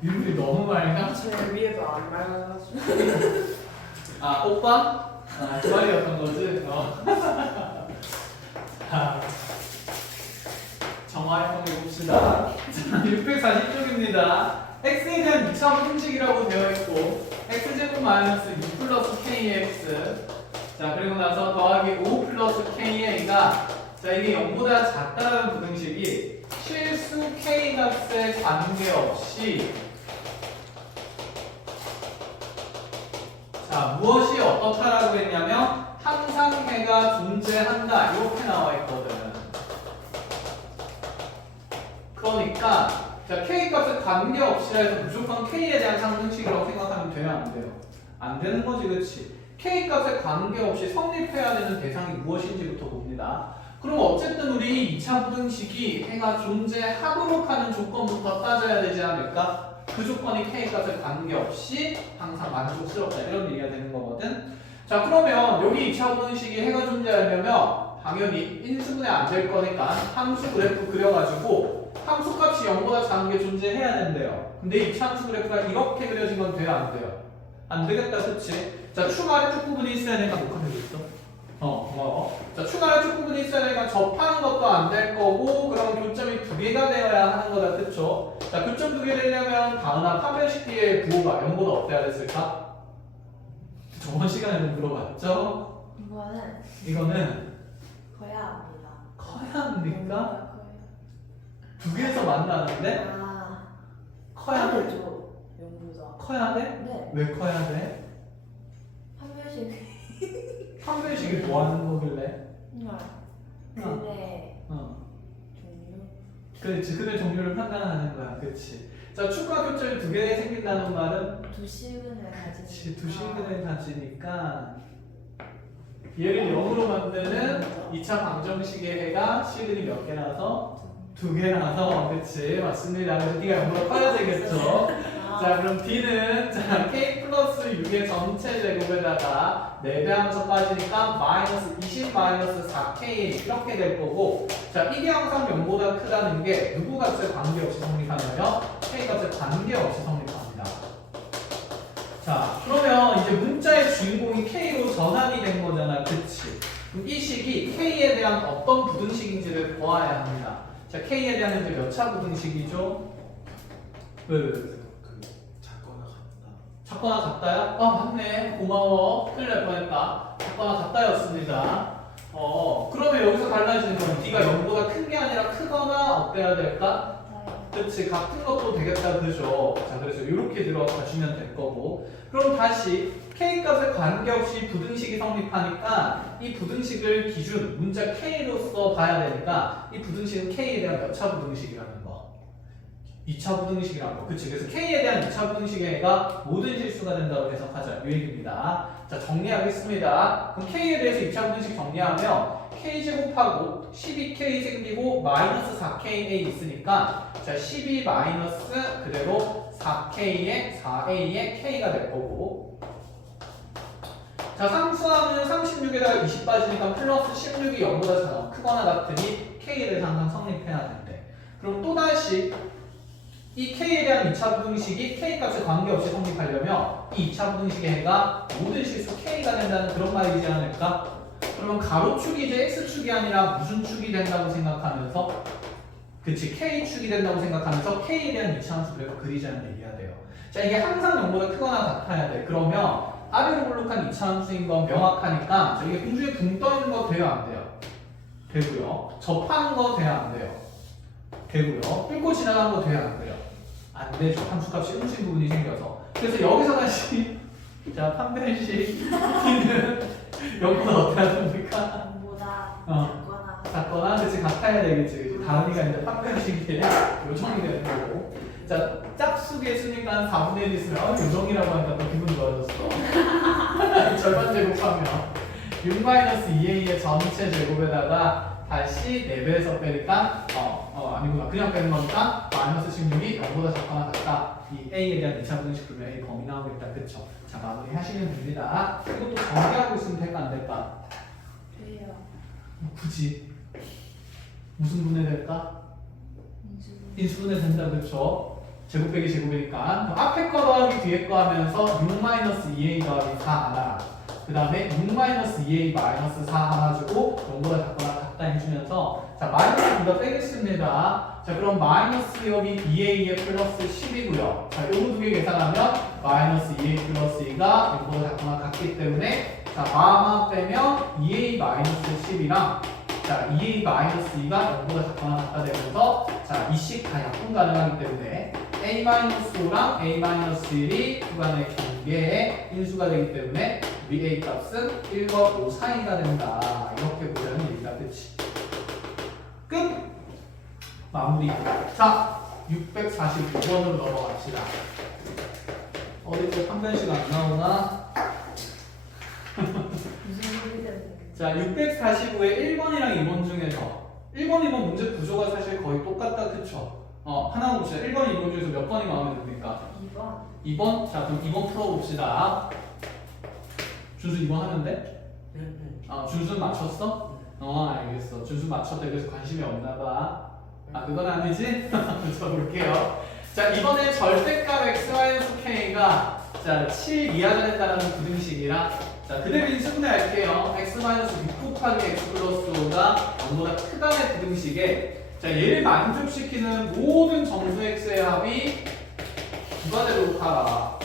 눈물이 너무 맑아? 제 위에도 안 말라가지고. 아, 오빠? 아, 그 말이었던 거지? 자, 정화해서 해봅시다. 자, 640쪽입니다. x에 대한 2차 분식이라고 되어 있고 x제곱 마이너스 6 플러스 kx 자 그리고 나서 더하기 5 플러스 ka가 자 이게 0보다 작다라는 부등식이 실수 k 값에 관계없이 자 무엇이 어떻다라고 했냐면 항상 해가 존재한다 이렇게 나와 있거든. 그러니까 자 k 값에 관계없이라 해서 무조건 k에 대한 상등식이라고 생각하면 돼요 안 돼요? 안 되는 거지 그치? k 값에 관계없이 성립해야 되는 대상이 무엇인지부터 봅니다. 그럼 어쨌든 우리 2차 부등식이 해가 존재하도록 하는 조건부터 따져야 되지 않을까? 그 조건이 k 값에 관계없이 항상 만족스럽다 이런 얘기가 되는 거거든. 자 그러면 여기 2차 부등식이 해가 존재하려면 당연히 인수분해 안 될 거니까 함수 그래프 그려가지고 함수값이 0보다 작은 게 존재해야 된대요. 근데 이 함수 그래프가 이렇게 그려진 건 돼요 안 돼요? 안 되겠다 그치? 자 축 아래쪽 부분이 있어야 되니까 녹화되고 있어? 고마워. 자 축 아래쪽 부분이 있어야 되니까 접하는 것도 안 될 거고 그럼 교점이 두 개가 되어야 하는 거다 그쵸? 자 교점 두 개 되려면 다은아 판별식기의 부호가 0보다 어때야 됐을까? 저번 시간에도 물어봤죠? 이거는 거야 합니다. 커야 합니까? 거야. 두 개에서 만나는데 아. 커야 돼? 죠 영부자. 커야 돼? 네. 왜 커야 돼? 판별식. 판별식이 뭐 하는 거길래? 근데 종류. 그렇지. 그의 종류를 판단하는 거야. 그렇지. 자, 축과 교점이 두 개 생긴다는 말은 두 실근을 가지니까. 그렇지. 두 실근을 가지니까 얘를 0으로 만드는 2차 방정식의 해가 실근이 몇 개 나서? 두 개 나서 그렇지. 맞습니다. 그래서 D가 0보다 커야 되겠죠. 자 그럼 D는 자 K 플러스 6의 전체 제곱에다가 4배 하면서 빠지니까 마이너스 20 마이너스 4K 이렇게 될 거고 자 이게 항상 0보다 크다는 게 누구 값에 관계없이 성립하냐면 K 값에 관계없이 성립합니다. 자 그러면 이제 문자의 주인공이 K로 전환이 된 거잖아 그치? 그럼 이 식이 K에 대한 어떤 부등식인지를 보아야 합니다. 자 K에 대한 이제 몇 차 부등식이죠? 왜? 작거나 같다야? 아 맞네 고마워 큰일 날 뻔했다. 작거나 같다였습니다. 그러면 여기서 달라지는 건 D가 0보다 큰 게 아니라 크거나 어때야 될까? 그렇지 같은 것도 되겠다 그죠? 자 그래서 이렇게 들어가시면 될 거고 그럼 다시 K값에 관계없이 부등식이 성립하니까 이 부등식을 기준 문자 K로서 봐야 되니까 이 부등식은 K에 대한 몇 차 부등식이라는 거 2차 부등식이라는 거. 그치? 그래서 K에 대한 2차 부등식의 해가 모든 실수가 된다고 해석하자. 이 얘기입니다. 자, 정리하겠습니다. 그럼 K에 대해서 2차 부등식 정리하면 K제곱하고 12K 생기고 마이너스 4KA 있으니까 자, 12 마이너스 그대로 4K에 4A에 K가 될 거고 자, 상수하면 36에다가 20 빠지니까 플러스 16이 0보다 크거나 같으니 K에 대해서 항상 성립해야 된대. 그럼 또다시 이 K에 대한 2차 부등식이 K 값에 관계없이 성립하려면 이 2차 부등식의 해가 모든 실수 K가 된다는 그런 말이지 않을까? 그러면 가로축이 이제 X축이 아니라 무슨 축이 된다고 생각하면서 그치 K축이 된다고 생각하면서 K에 대한 2차 함수 그래프 그리자는 얘기가 돼요. 자 이게 항상 0보다 크거나 같아야 돼. 그러면 아래로 볼록한 2차 함수인 건 명확하니까 자, 이게 공중에 붕 떠 있는 거 돼요 안 돼요? 되고요. 접하는 거 돼요 안 돼요? 되고요. 뚫고 지나가는 거 돼요 안 돼요? 안 되죠. 함수값이 음수인 부분이 생겨서. 그래서 여기서 다시 자 판별식 D는 0보다 어때야 됩니까? 영보다 작거나 그치 같아야 되겠지. 그치? 다음이가 이제 판별식에 요정이 되는 거고. 자 짝수의 수니까 한 4분의 1 있으면 요정이라고 하니까 또 기분 좋아졌어. 절반 제곱하면 6-2A의 전체 제곱에다가 다시 4배에서 빼니까 아니구나 그냥 빼는 거니까 마이너스 16이 0보다 작거나 같다. 이 A에 대한 2차 부등식 그러면 A 범위 나오겠다. 그쵸? 자 마무리 하시면 됩니다. 이것도 정리하고 있으면 될까 안 될까? 돼요. 굳이 무슨 분해 될까? 인수분해 된다 그쵸? 제곱하기 제곱이니까 그럼 앞에 거 더하기 뒤에 거 하면서 6-2a 더하기 4 하나 그 다음에 6-2a 마이너스 4 하나 주고 0보다 작거나 같다 해주면서 자 마이너스 둘 다 빼겠습니다. 자 그럼 마이너스 여기 2a에 플러스 10이고요. 자 요거 두 개 계산하면 마이너스 2a 플러스 2가 0보다 작거나 같기 때문에 자 마마 빼면 2a 마이너스 10이랑 자 2a 마이너스 2가 0보다 작거나 같다 되면서 자 이식 다 약분 가능하기 때문에 a-5랑 a-1이 구간의 경계의 인수가 되기 때문에 우리 a 값은 1과 5 사이가 된다. 이렇게 보자는 얘기가 끝이. 끝! 마무리. 자, 645번으로 넘어갑시다. 어디 또 판별식 안 나오나? 무슨 소리 때문에? 자, 645의 1번이랑 2번 중에서 1번, 2번 문제 구조가 사실 거의 똑같다. 그쵸? 하나 봅시다. 1번, 2번 중에서 몇 번이 마음에 듭니까? 2번. 2번? 자, 그럼 2번 풀어봅시다. 준수 2번 하면 돼? 준수는 맞췄어? 알겠어. 준수 맞췄다. 그래서 관심이 없나봐. 그건 아니지? 저 볼게요. 자, 이번에 절대값 x-k가 자, 7 이하가 된다는 부등식이랑 자, 그대로 인수분해할게요. x-6 곱하기 x 플러스 5가 0보다 크다의 부등식에 자, 얘를 만족시키는 모든 정수 x의 합이 부가되도록 하라.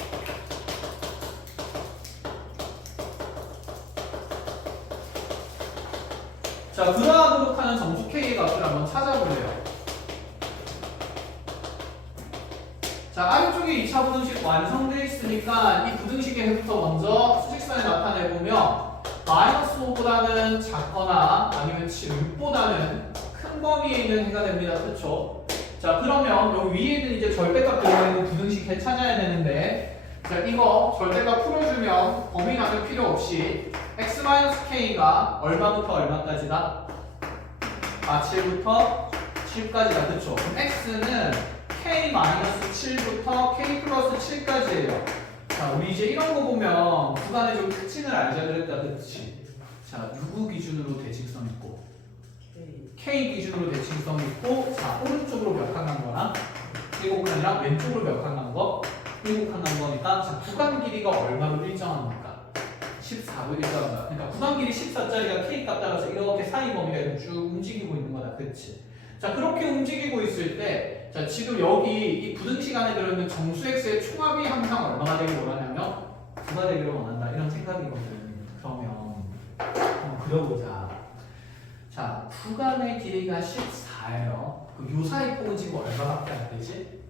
자, 그러하도록 하는 정수 k의 값을 한번 찾아보래요. 자, 아래쪽에 2차 부등식 완성되어 있으니까 이 부등식의 해부터 먼저 수직선에 나타내보면 마이너스 5보다는 작거나 아니면 6보다는 큰 범위에 있는 해가 됩니다. 그쵸? 자, 그러면 여기 위에 있는 이제 절대값 들어가 있는 부등식 해 찾아야 되는데 자, 이거 절대값 풀어주면 범위 나눌 필요 없이 x-k가 얼마부터 얼마까지다? 7부터 7까지다. 그쵸? 그럼 x는 k-7부터 k 플러스 7까지예요. 자, 우리 이제 이런 거 보면 구간의 좀 특징을 알자 그랬다. 그치? 자, 누구 기준으로 대칭성 있고 K 기준으로 대칭성 있고 자, 오른쪽으로 몇 칸 간 거나 7칸이랑 왼쪽으로 몇 칸 간 거? 7칸 간 거니까 자, 구간 길이가 얼마로 일정합니까? 14로 일정한다. 그러니까 구간 길이 14짜리가 K 값 따라서 이렇게 사이 범위가 이렇게 쭉 움직이고 있는 거다. 그치? 자, 그렇게 움직이고 있을 때 자, 지금 여기 이 부등식 안에 들어있는 정수 x의 총합이 항상 얼마가 되길 원하냐면 9가 되기를 원한다. 이런 생각이거든. 그러면 한번 그려보자. 자, 구간의 길이가 14예요. 그럼 요 사이 폭은 지금 얼마밖에 안 되지?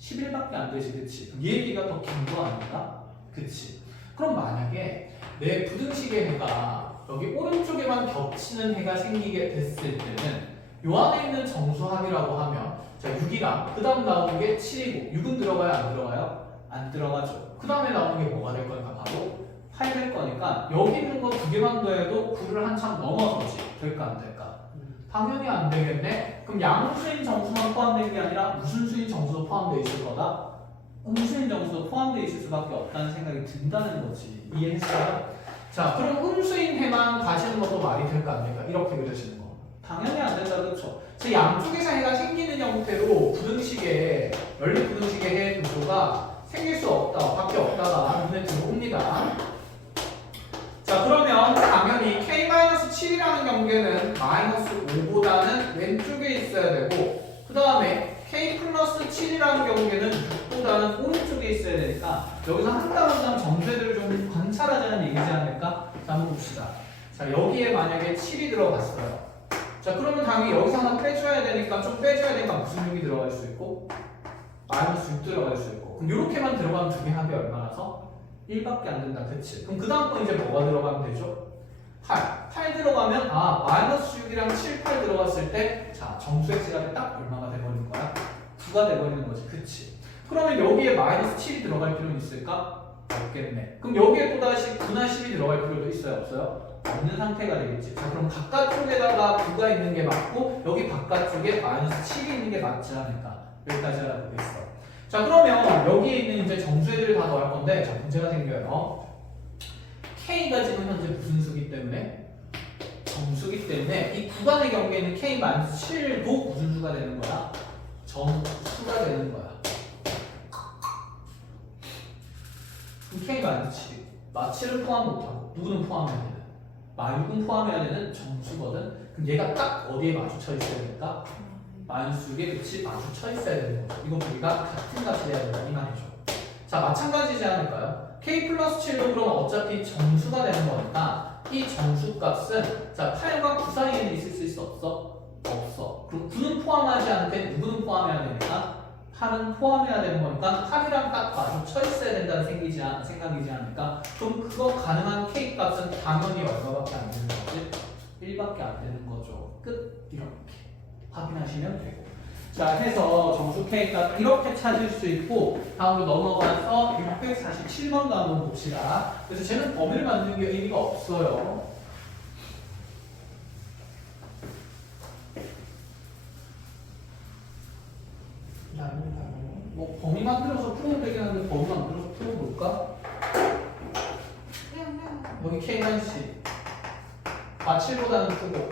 11밖에 안 되지, 그치? 그럼 얘 길이가 더 긴 거 아닌가? 그치? 그럼 만약에 내 부등식의 해가 여기 오른쪽에만 겹치는 해가 생기게 됐을 때는 요 안에 있는 정수합이라고 하면 자, 6이랑 그 다음 나오는 게 7이고 6은 들어가요? 안 들어가요? 안 들어가죠. 그 다음에 나오는 게 뭐가 될 거니까 바로 8 될 거니까 여기 있는 거 두 개만 더해도 9를 한참 넘어서지. 될까 안 될까? 당연히 안 되겠네. 그럼 양수인 정수만 포함된 게 아니라 무슨 수인 정수도 포함되어 있을 거다? 음수인 정수도 포함되어 있을 수밖에 없다는 생각이 든다는 거지. 이해했어요? 자, 그럼 음수인 해만 가시는 것도 말이 될까 안 될까? 이렇게 그려지는 거. 당연히 안 된다, 그렇죠? 제 양쪽에서 해가 생기는 형태로 부등식의 연립 부등식의 해 구조가 생길 수 없다, 밖에 없다가 눈에 들어옵니다. 자, 그러면 당연히 k-7이라는 경계는 -5보다는 왼쪽에 있어야 되고 그 다음에 k 플러스 7이라는 경계는 6보다는 오른쪽에 있어야 되니까 여기서 한 땀 한 땀 정제들을 좀 관찰하자는 얘기지 않을까? 자, 한번 봅시다. 자, 여기에 만약에 7이 들어갔어요. 자, 그러면 당연히 여기서 하나 빼줘야 되니까 좀 빼줘야 되니까 무슨 6이 들어갈 수 있고 -6 들어갈 수 있고 그럼 이렇게만 들어가면 두 개 합이 얼마나서? 1밖에 안 된다. 그치? 그럼 그 다음 거 이제 뭐가 들어가면 되죠? 8 들어가면 -6이랑 7, 8 들어갔을 때 자, 정수 x값이 딱 얼마가 돼버리는 거야? 9가 돼버리는 거지. 그치? 그러면 여기에 -7이 들어갈 필요는 있을까? 없겠네. 그럼 여기에 또다시 9나 10이 들어갈 필요도 있어요? 없어요? 없는 상태가 되겠지. 자, 그럼 바깥쪽에다가 9가 있는 게 맞고 여기 바깥쪽에 -7이 있는 게 맞지 않을까? 여기까지 알아보겠어. 자, 그러면 여기에 있는 이제 정수애들을 다 더할 건데 자, 문제가 생겨요. K가 지금 현재 무슨 수기 때문에? 정수기 때문에 이 구간의 경계는 K-7도 무슨 수가 되는 거야? 정수가 되는 거야. 그럼 K가 아니지. 마치를 포함 못하고 누구는 포함해야 되는? 마육은 포함해야 되는 정수거든. 그럼 얘가 딱 어디에 마주쳐 있어야 될까? 마이너스에 그치 마주쳐 있어야 되는 거죠. 이건 우리가 같은 값이 돼야 된다 이 말이죠. 자 마찬가지지 않을까요? K 플러스 7도 그럼 어차피 정수가 되는 거니까 이 정수 값은 자 8과 9 사이에는 있을 수 있어 없어? 없어. 그럼 9는 포함하지 않는데 누구는 포함해야 되니까? 8은 포함해야 되는 거니까 8이랑 딱 마주쳐 있어야 된다는 생각이지 않을까? 그럼 그거 가능한 K 값은 당연히 얼마밖에 안 되는 거지? 1밖에 안 되는 거죠. 끝. 이렇게 확인하시면 되고. 자 해서 정수 K 값 이렇게 찾을 수 있고 다음으로 넘어가서 647번도 한번 봅시다. 그래서 쟤는 범위를 만드는 게 의미가 없어요. 뭐 범위 만들어서 풀어도 되긴 하는데 범위 만들어서 풀어볼까? 여기 K-C 과7보다는 크고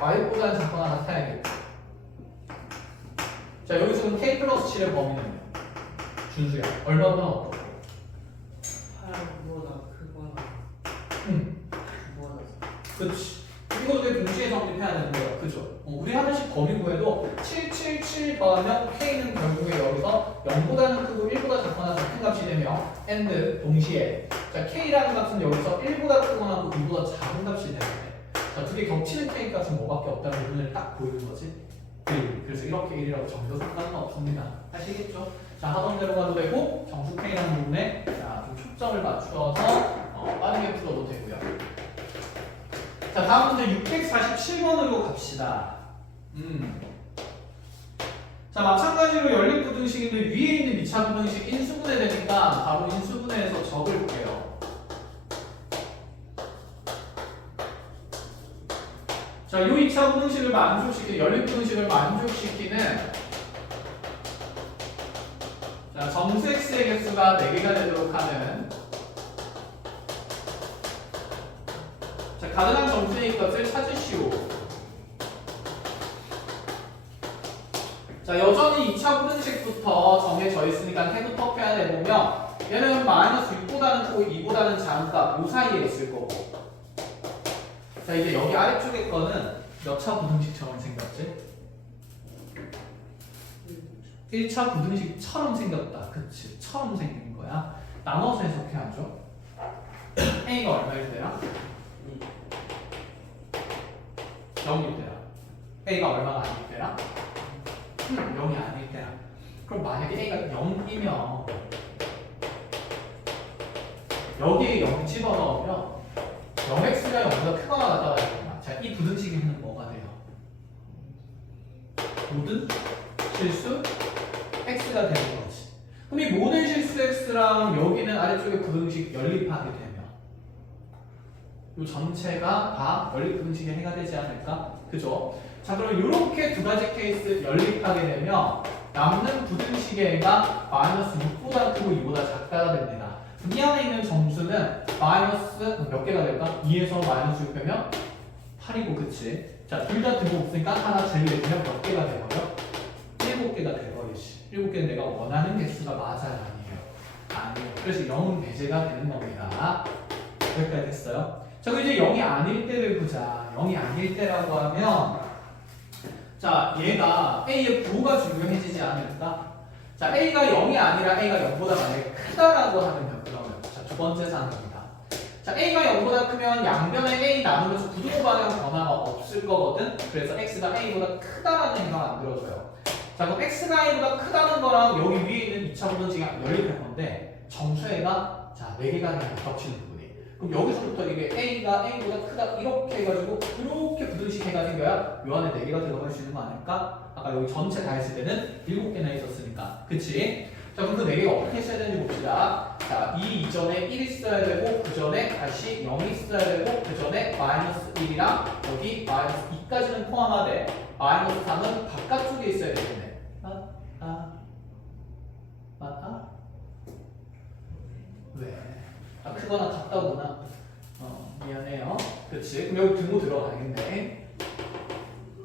Y보다는 작거나 같아야겠죠. 자 여기서는 K 플러스 7의 범위는 준수야 얼마나 어떻게? 8보다 크거나 응 9보다 그렇지. 이거 내 동시에 성립해야 되는 거야. 그죠? 우리 하나씩 범위 구해도 777 더하면 K는 결국에 여기서 0보다는 크고 1보다 작거나 같은 값이 되며 and 동시에 자 K라는 값은 여기서 1보다 크거나 2보다 작은 값이 되는데 자 두 개 겹치는 K 값은 뭐밖에 없다는 부분을 딱 보이는 거지. 1. 그래서 이렇게 1이라고 정도 상관은 없습니다. 아시겠죠? 자 하던대로 가도 되고 정수 K라는 부분에 자좀 초점을 맞추어서 빠르게 풀어도 되고요. 자 다음 문제 647번으로 갑시다. 자 마찬가지로 연립 부등식인데 위에 있는 미차 부등식 인수분해 되니까 바로 인수분해해서 적을게요. 자, 요 2차 부등식을 만족시키는 연립 부등식을 만족시키는 자 정수 x의 개수가 4개가 되도록 하는 자 가능한 정수의 값을 찾으시오. 자 여전히 2차 부등식부터 정해져 있으니까 해부터 해야 되고요. 얘는 마이너스 6보다는 크고 2보다는 작은 값 요 사이에 있을 거고. 자 이제 여기 아래쪽에 거는 몇 차 부등식처럼 생겼지? 1차 부등식처럼 생겼다. 그치? 처럼 생긴 거야. 나눠서 해석해야죠. A가 얼마일 때야? 0일 때야. A가 얼마가 아닐 때야? 0이 아닐 때야. 그럼 만약에 A가 0이면 여기에 0 집어넣으면 0x가 0보다 크거나 같다가 되잖아. 자, 이 부등식에는 뭐가 돼요? 모든 실수 x가 되는 거지. 그럼 이 모든 실수 x랑 여기는 아래쪽에 부등식 연립하게 되면 이 전체가 다 연립 부등식에 해가 되지 않을까? 그죠? 자, 그럼 이렇게 두 가지 케이스 연립하게 되면 남는 부등식의 애가 마이너스 6보다 크고 2보다 작다가 됩니다. 이 안에 있는 점수는 마이너스 몇 개가 될까? 2에서 마이너스 6 빼면 8이고 그치? 자, 둘 다 등호 없으니까 하나 제외되면 몇 개가 돼버려? 7개가 돼버리지. 7개는 내가 원하는 개수가 맞아요? 아니에요? 아니에요. 그래서 0은 배제가 되는 겁니다. 여기까지 됐어요? 자, 그럼 이제 0이 아닐 때를 보자. 0이 아닐 때라고 하면 자, 얘가 A의 부호가 중요해지지 않을까? 자, A가 0이 아니라 A가 0보다 만약에 크다라고 하면 그러면 자, 두 번째 사항입니다. 자, A가 0보다 크면 양변에 A 나누면서 부등호 방향 변화가 없을 거거든. 그래서 X가 A보다 크다라는 행동을 만들어줘요. 자, 그럼 X가 A보다 크다는 거랑 여기 위에 있는 2차 부등식이 연립할 건데 정수애가 자, 4개가 겹치는 부분이. 그럼 여기서부터 이게 A가 A보다 크다 이렇게 해가지고 이렇게 부등식 해가 생겨야 요 안에 4개가 들어갈 수 있는 거 아닐까? 아까 여기 전체 다 했을 때는 7개나 있었으니까. 그치? 자, 그럼 그 4개가 어떻게 써야 되는지 봅시다. 자, 이 이전에 1이 써야 되고 그 전에 다시 0이 써야 되고 그 전에 마이너스 1이랑 여기 마이너스 2까지는 포함하되 마이너스 3은 바깥쪽에 있어야 되겠네. 왜? 크거나 같다거나 미안해요. 그렇지. 그럼 여기 등호 들어가겠네.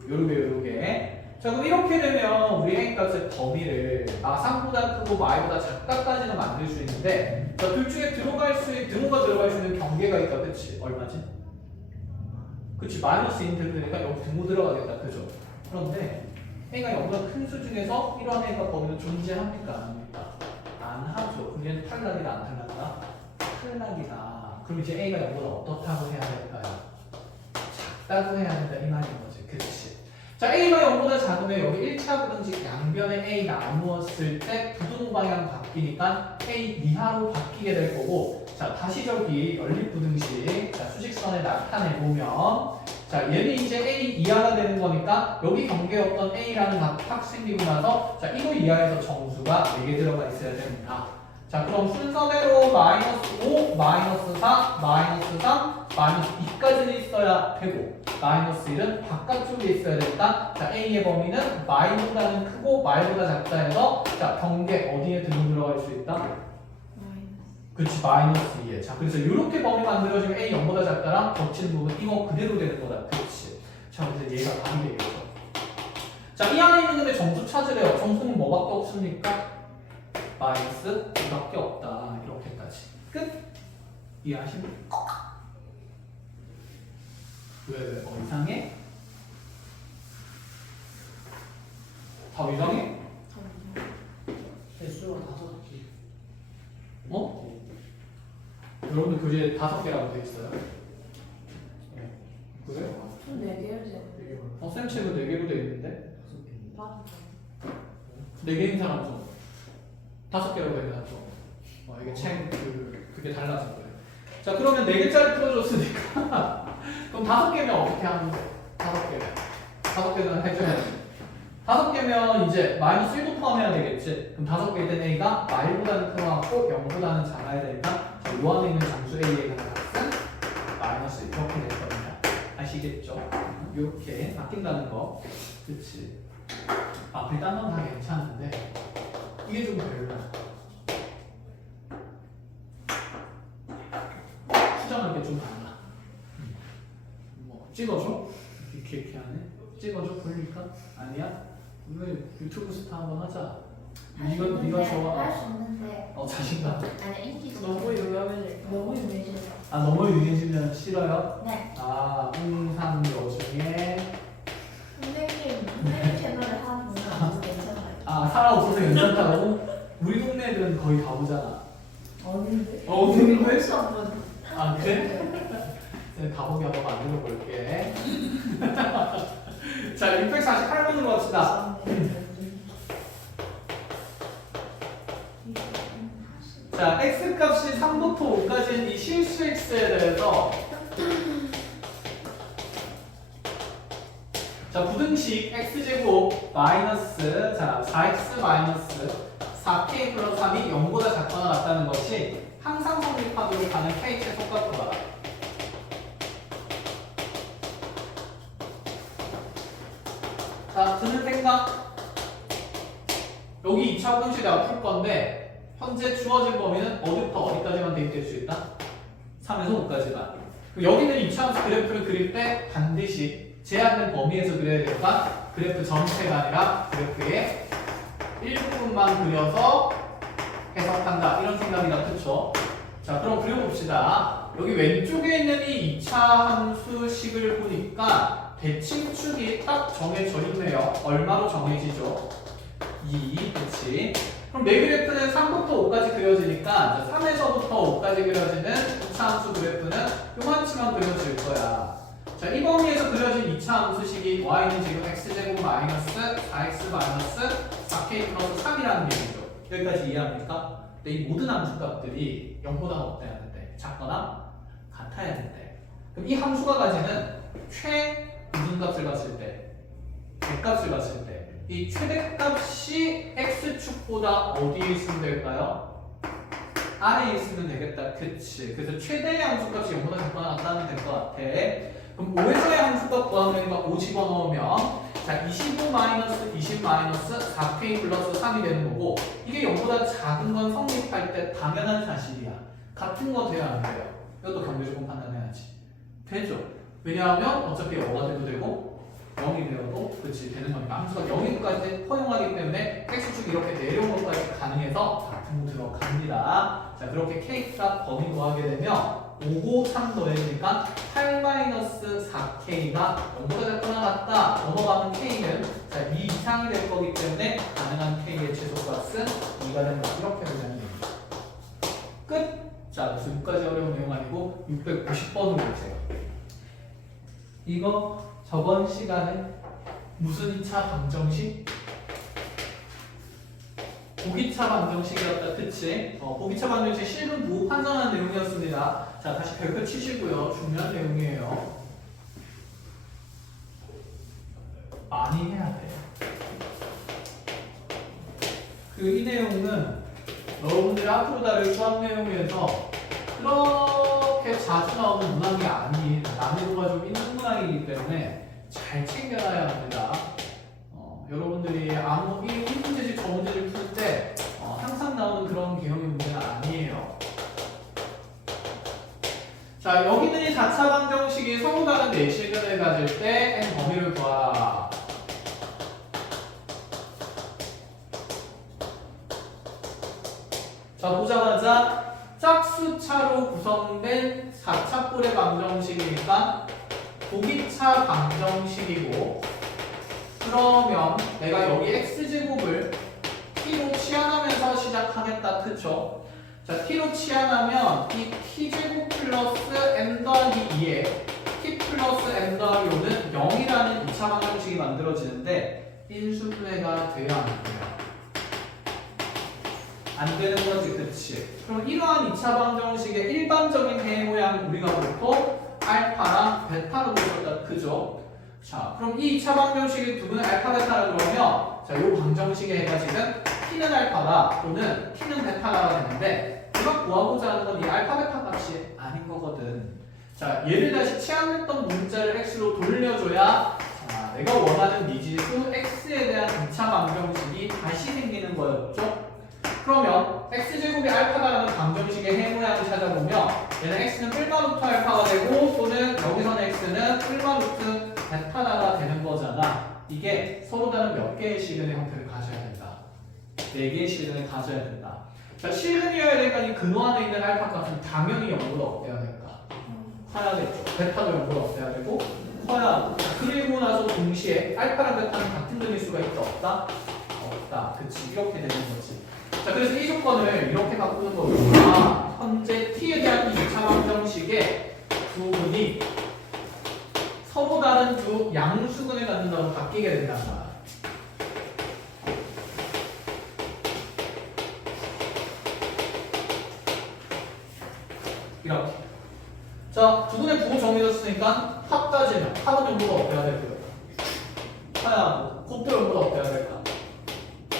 요렇게 자, 그럼 이렇게 되면 우리 A 값의 범위를 마상보다 크고 y보다 작다까지는 만들 수 있는데, 자, 둘 중에 등호가 들어갈 수 있는 경계가 있다, 그치? 얼마지? 그치, 마이너스 인테그러니까 여기 등호 들어가겠다, 그죠? 그런데 A가 0보다 큰 수 중에서 이러한 A가 범위는 존재합니까? 안 합니까? 안 하죠. 그럼 얘는 탈락이다, 안 탈락이다? 탈락이다. 그럼 이제 A가 0보다 어떻다고 해야 될까요? 작다고 해야 된다, 이 말인 거지. 그치? 자, A가 0보다 작으면 여기 1차 부등식 양변에 A 나누었을 때 부등호 방향 바뀌니까 A 이하로 바뀌게 될 거고, 자, 다시 저기 연립부등식, 자, 수직선에 나타내 보면, 자, 얘는 이제 A 이하가 되는 거니까 여기 경계였던 A라는 값이 확 생기고 나서, 자, 이거 이하에서 정수가 4개 들어가 있어야 됩니다. 자, 그럼 순서대로 마이너스 5, 마이너스 4, 마이너스 3, 마이너스 2까지는 있어야 되고, 마이너스 1은 바깥쪽에 있어야 된다. 자, A의 범위는 마이보다는 크고 말보다 작다 해서, 자, 경계 어디에 등호 들어갈 수 있다? 그렇지, 마이너스 2에. 자, 그래서 이렇게 범위 만들어지면 A 0보다 작다랑 겹치는 부분 이거 그대로 되는 거다. 그렇지. 자, 그래서 얘가 답이 되겠죠. 자, 이 안에 있는 근데 정수 찾으래요. 정수는 뭐밖에 없습니까? 마이너스 2밖에 없다. 이렇게까지. 끝. 이해하십니까? 왜? 뭐 이상해? 답 이상해? 개수가 5개. 어? 여러분들 교재에 5개라고 돼 있어요. 그래요? 좀 4개를 쌤 책은 4개로 돼 있는데? 4개인 사람 좀 5개라고 해놨죠. 이게 그게 달라진 거예요. 자, 그러면 4개짜리 풀어줬으니까 그럼 5개면 어떻게 하는 거예요? 5개는 해줘야 돼. 5개면 이제 마이너스 1도 포함해야 되겠지. 그럼 5개일 땐 A가 말보다는 크고 0보다는 작아야 되니까, 자, 요 안에 있는 정수 A의 값은 마이너스 이렇게 될 겁니다. 아시겠죠? 이렇게 바뀐다는 거. 그치? 앞에 딴 건 다 괜찮은데 이게 좀 별로야. 수정할 게 좀 많아. 뭐 찍어줘? 이렇게 하네? 찍어줘? 보니까? 아니야? 오늘 유튜브 스타 한번 하자. 네가 좋아. 할수 있는데 자신감. 아니 인기 너무 유명해질 너무 유명해져서 너무 유해지면 싫어요? 네 항상 여중에 선생님 채널을 하는 분은 아주 괜찮아요. 살아없어서 괜찮다고? 우리 동네 애들은 거의 가보잖아. 어딘데? 어딘데? 벌써 한번 그래? 내가 가보기 한번 만들어 볼게. 자, 648번으로 갑시다. 자, x값이 3부터 5까지인 이 실수 x에 대해서, 자, 부등식 x제곱 마이너스, 자, 4x 마이너스 4k 플러스 3이 0보다 작거나 같다는 것이 항상 성립하도록 하는 k 최소값보다. 자, 드는 생각. 여기 2차 부등식 내가 풀 건데, 현재 주어진 범위는 어디부터 어디까지만 대입될 수 있다? 3에서 5까지만. 여기는 2차 함수 그래프를 그릴 때 반드시 제한된 범위에서 그려야 되니까 그래프 전체가 아니라 그래프의 일부분만 그려서 해석한다. 이런 생각이다. 그쵸? 자, 그럼 그려봅시다. 여기 왼쪽에 있는 이 2차 함수식을 보니까 대칭축이 딱 정해져 있네요. 얼마로 정해지죠? 2, 그치? 그럼 내 그래프는 3부터 5까지 그려지니까 3에서부터 5까지 그려지는 2차 함수 그래프는 요만치만 그려질 거야. 자, 이 범위에서 그려진 2차 함수식이 y는 지금 x제곱 마이너스 4x 마이너스 4k 플러스 3이라는 얘기죠. 여기까지 이해합니까? 근데 이 모든 함수값들이 0보다 어때야 된대? 작거나 같아야 된대. 그럼 이 함수가 가지는 최우등값을 봤을 때, 대값을 봤을 때 이 최대값이 x축보다 어디에 있으면 될까요? 아래에 있으면 되겠다. 그치. 그래서 최대의 함수값이 0보다 작거나 같다면 될 것 같아. 그럼 5에서의 함수값 구하면 5 집어넣으면, 자, 25 마이너스 20 마이너스 4k 플러스 3이 되는 거고, 이게 0보다 작은 건 성립할 때 당연한 사실이야. 같은 거 돼야 안 돼요? 이것도 경제조건 판단해야지. 되죠. 왜냐하면 어차피 5가 돼도 되고 0이 되어도 그렇지 되는 겁니다. 함수가 0이까지 허용하기 때문에 x축이 이렇게 내려온 것까지 가능해서 다 등호 들어갑니다. 자 그렇게 k값 범위 구하게 되면 5, 3 더해지니까 8-4k가 0보다 작거나 같다. 넘어가는 k는 자 2 이상이 될 거기 때문에 가능한 k의 최소값은 2가 된다. 이렇게 보면 됩니다. 끝! 자, 그래서 6까지 어려운 내용 아니고 690번으로 보세요. 이거 저번 시간에 무슨 2차 방정식? 보기차 방정식이었다, 그치? 보기차 방정식 실근 부호 판정하는 내용이었습니다. 자, 다시 별표 치시고요. 중요한 내용이에요. 많이 해야 돼요. 이 내용은 여러분들이 앞으로 다룰 수학 내용에서 그렇게 자주 나오는 문항이 아닌 난이도가 좀 있는 문항이기 때문에 잘 챙겨놔야 합니다. 여러분들이 아무 이 문제집 저 문제집 풀 때 항상 나오는 그런 개념의 문제는 아니에요. 자 여기는 이 4차 방정식이 서로 다른 내실근을 가질 때 n 범위를 구하라. 자 보자마자 짝수차로 구성된 4차꼴의 방정식이니까 보기차 방정식이고 그러면 내가 여기 x제곱을 t로 치환하면서 시작하겠다. 그쵸? 자 t로 치환하면 이 t제곱 플러스 n 더하기 2에 t 플러스 n 더하기 5는 0이라는 2차 방정식이 만들어지는데 인수분해가 돼야 안 돼요? 안 되는 거지, 그치? 그럼 이러한 2차 방정식의 일반적인 해 모양 우리가 보통 알파랑 베타로 보였다, 그죠? 자, 그럼 이 2차 방정식이 두 분의 알파, 베타라 그러면 자, 요 방정식의 해가 지금 t는 알파다 또는 t는 베타가 되는데 우리가 구하고자 하는 건 이 알파, 베타 값이 아닌 거거든. 자, 얘를 다시 치환했던 문자를 x로 돌려줘야 자, 내가 원하는 미지수 x에 대한 2차 방정식이 다시 생기는 거였죠? 그러면 x제곱이 알파다라는 방정식의 해 모양을 찾아보면 얘는 x는 뿔마루트 알파가 되고 또는 여기서는 x는 뿔마루트 베타다가 되는 거잖아. 이게 서로 다른 몇 개의 실근의 형태를 가져야 된다. 4개의 실근을 가져야 된다. 자, 실근이어야 되니까 이 근호 안에 있는 알파 값은 당연히 0보다 어때야 될까? 커야겠죠. 베타도 0보다 어때야 되고 커야 하고. 그리고 나서 동시에 알파랑 베타는 같은 등일수가 있다 없다? 없다. 그치, 이렇게 되는 거지. 자, 그래서 이 조건을 이렇게 바꾸는 거구나. 현재 t에 대한 2차 방정식의 부분이 서로 다른 두 양수근을 갖는다고 바뀌게 된단 말이야. 이렇게. 자, 두 분의 부호 정해졌으니까 합 따지면 합은 0보다 어때야 될까요? 커야 하고 곱도 0보다 어때야 될까?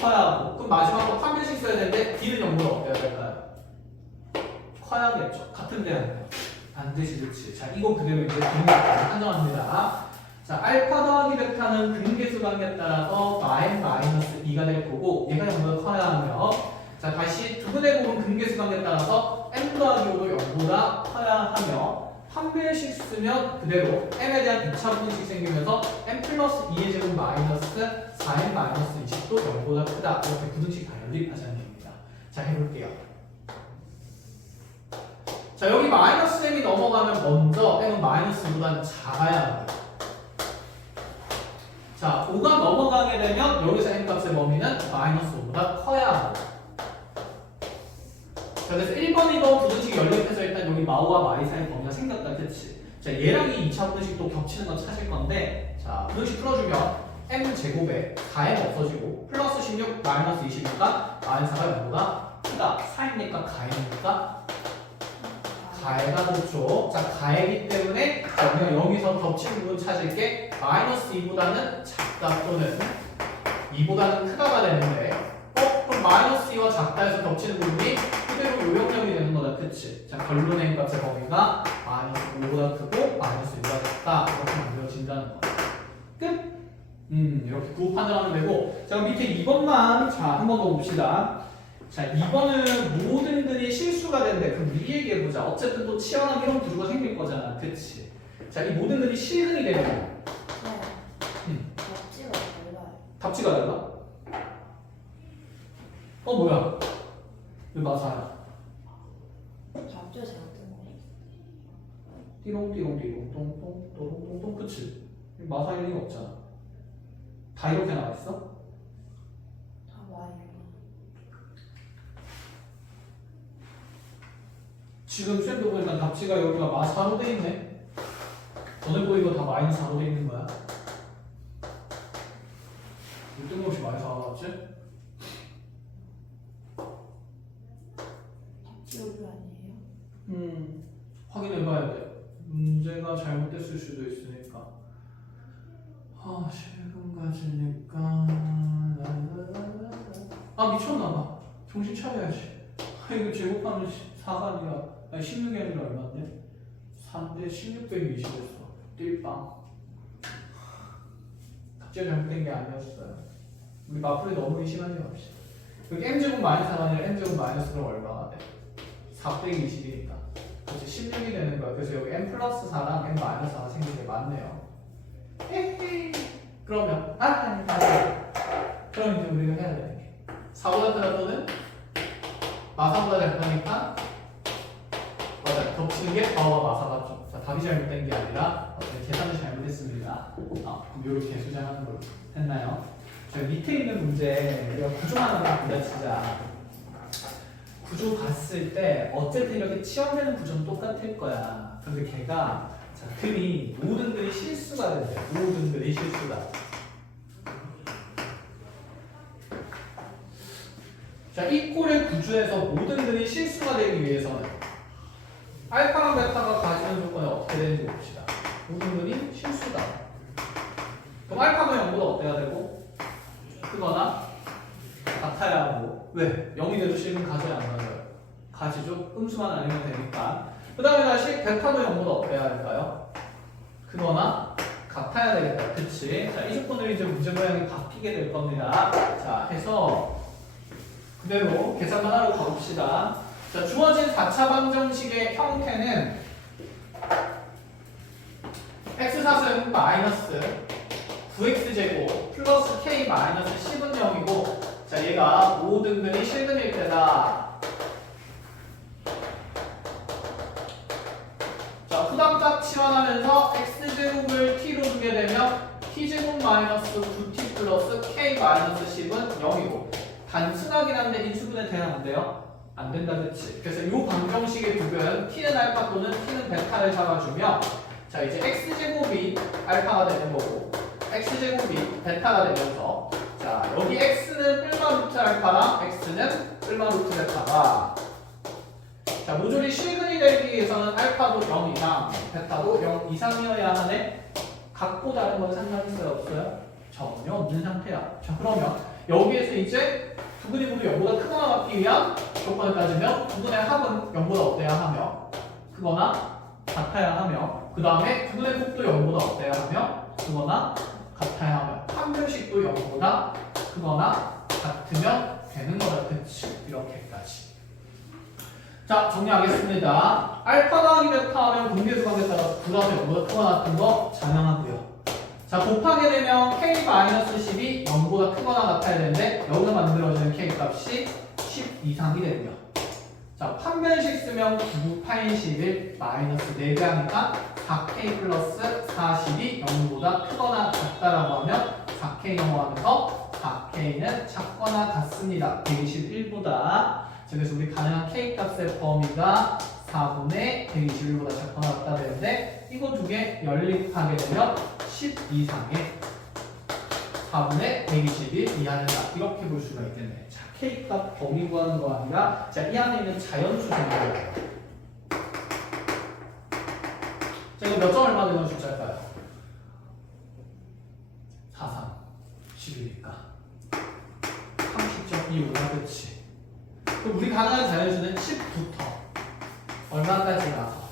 커야 하고 그럼 마지막으로 판별식 써야 되는데 D는 0보다 어때야 될까요? 커야겠죠. 같은 데 하는 거. 안 되지, 그치? 자, 이거 그대로 이제 등호까지 한정합니다. 자, 알파 더하기 베타는 근계수 관계에 따라서 -2가 될 거고 얘가 0보다 커야 하며 자, 다시 두 분의 곱은 근계수 관계에 따라서 m 더하기 5도 0보다 커야 하며 판별식 쓰면 그대로 m에 대한 2차 분식 생기면서 m 플러스 2의 제곱 마이너스 4m 마이너스 20도 0보다 크다. 이렇게 부등식 다 연립하자는 얘기입니다. 자, 해볼게요. 자, 여기 마이너스 m이 넘어가면 먼저 m은 마이너스보다 작아야 합니다. 자, 5가 넘어가게 되면 여기서 m 값의 범위는 마이너스 5보다 커야 합니다. 자, 그래서 1번, 2번 부등식이 연립해서 일단 여기 마오와 마이 사이 범위가 생겼다, 그치? 자, 얘랑 이 2차 부등식도 겹치는 건 찾을 건데 자, 부등식 풀어주면 m 제곱에 4m 없어지고 플러스 16 마이너스 20이니까 마이너스 4가 0보다 크다. 4이니까 가해니까 가해가 그렇죠. 자, 가해기 때문에 자, 우리가 여기서 겹치는 부분 찾을 게 마이너스 2보다는 작다 또는 2보다는 크다가 되는데 그럼 마이너스 2와 작다에서 겹치는 부분이 그대로 요역력이 되는 거다, 그치? 자, 결론의 m 값의 범위가 마이너스 5보다 크고 마이너스 2보다 작다 이렇게 만들어진다는 거. 끝? 이렇게 구호 판정하면 되고 자, 그럼 밑에 2번만 자, 한 번 더 봅시다. 자, 2번은 모든 글이 실수가 된대. 그럼 미리 얘기해보자. 어쨌든 또 치열한 이런 구조가 생길 거잖아, 그치? 자, 이 모든 글이 실근이 되면 네. 답지가 달라? 뭐야? 왜 마사야? 답죠 잘못된 거. 띠롱띠롱띠롱 똥똥 또롱똥똥 그치? 마사일 리가 없잖아. 다 이렇게 나와있어? 다 와요. 지금 쌤도 보니까 답지가 여기가 마사로 돼 있네. 너네 보이고 다 마이너스로 돼 있는 거야. 뜬금없이 마이너스 나왔지? 답지 오류 아니에요? 확인해봐야 돼. 문제가 잘못됐을 수도 있으니까. 실금 가지니까. 미쳤나봐. 정신 차려야지. 이거 제곱하면 4가 아니라, 16이 아니라 얼마인데? 3대 1620이었어. 띨빵. 갑자기 잘못된 게 아니었어요. 우리 마플에 너무 의심하지 맙시다. 여기 m제곱 마이너스 4가 아니라 m제곱 마이너스 그럼 얼마가 돼? 4 빼기 20이니까. 그래서 16이 되는 거야. 그래서 여기 m 플러스 4랑 m 마이너스 4가 생긴 게 맞네요. 헤헤. 그러면 그럼 이제 우리가 해야 되는 게 4보다 크다 또는 마사보다 작다니까 맞아. 겹치는 게 바오와 마사가 좀. 자, 답이 잘못된 게 아니라 계산을 잘못했습니다. 그럼 이렇게 수정하는 걸로 했나요? 저 밑에 있는 문제 우리가 구조만 하나 부딪히자. 구조 봤을 때 어쨌든 이렇게 치환되는 구조는 똑같을 거야. 근데 걔가 자, 글이 모든 글이 실수가 된대. 모든 글이 실수가. 자, 이 꼴의 구조에서 모든 글이 실수가 되기 위해서는 알파랑 베타가 가지는 조건이 어떻게 되는지 봅시다. 모든 글이 실수다. 그럼 알파가 0보다 어때야 되고? 크거나 같아야 하고. 왜? 0이 돼도 실은 가져야 안 가져요? 가지죠? 음수만 아니면 되니까. 그 다음에 다시 베타도 0보다 어때야 할까요? 크거나 같아야 되겠다. 그치? 자, 이 조건들이 이제 문제 모양이 바뀌게 될 겁니다. 자, 해서 그대로 계산만 하러 가봅시다. 자, 주어진 4차 방정식의 형태는 x사승 마이너스 9x제곱 플러스 k 마이너스 10은 0이고 자, 얘가 모든 근이 실근일 때다. 자, 후담값 치환하면서 x제곱을 t로 두게 되면 t제곱 마이너스 9t 플러스 k 마이너스 10은 0이고 단순하긴 한데 인수분해 돼야 안 돼요? 안 된다, 그치? 그래서 이 방정식의 부분 t는 알파 또는 t는 베타를 잡아주며 자, 이제 x제곱이 알파가 되는 거고 x제곱이 베타가 되면서 자, 여기 x는 뿔마 루트 알파랑 x는 뿔마 루트 베타가 자, 모조리 실근이 되기 위해서는 알파도 0 이상, 베타도 0 이상이어야 하네. 각고 다른 건 상관있어요? 없어요? 전혀 없는 상태야. 자, 그러면 여기에서 이제 두 근이 모두 0보다 크거나 같기 위한 조건을 따지면 두 근의 합은 0보다 어때야 하며 크거나 같아야 하며 그 다음에 두 근의 곱도 0보다 어때야 하며 크거나 같아야 하며 판별식도 0보다 크거나 같으면 되는 거다. 그치? 이렇게까지. 자, 정리하겠습니다. 알파 더하기 베타 하면 분계수각에 따라서 그 다음에 0보다 크거나 같은 거 자명하고요. 자, 곱하게 되면 k-10이 0보다 크거나 같아야 되는데 여기서 만들어지는 k 값이 10 이상이 되고요. 자, 판별식 쓰면 9, 8, 11 마이너스 4배 하니까 4k 플러스 40이 0보다 크거나 같다라고 하면 4k 넘어가면서 4k는 작거나 같습니다. 121보다. 그래서 우리 가능한 k 값의 범위가 4분의 121보다 작거나 같다 되는데 이거 두 개 연립하게 되면 10 이상의 4분의 121 이하다. 이렇게 볼 수가 있겠네. 자, K값 범위 구하는 거 아니라 자, 이 안에 있는 자연수 정도예요. 자, 이거 몇 점을 받으면 숫자일까요? 43 10이니까 30.25가 그치. 그럼 우리 가능한 자연수는 10부터 얼마까지라서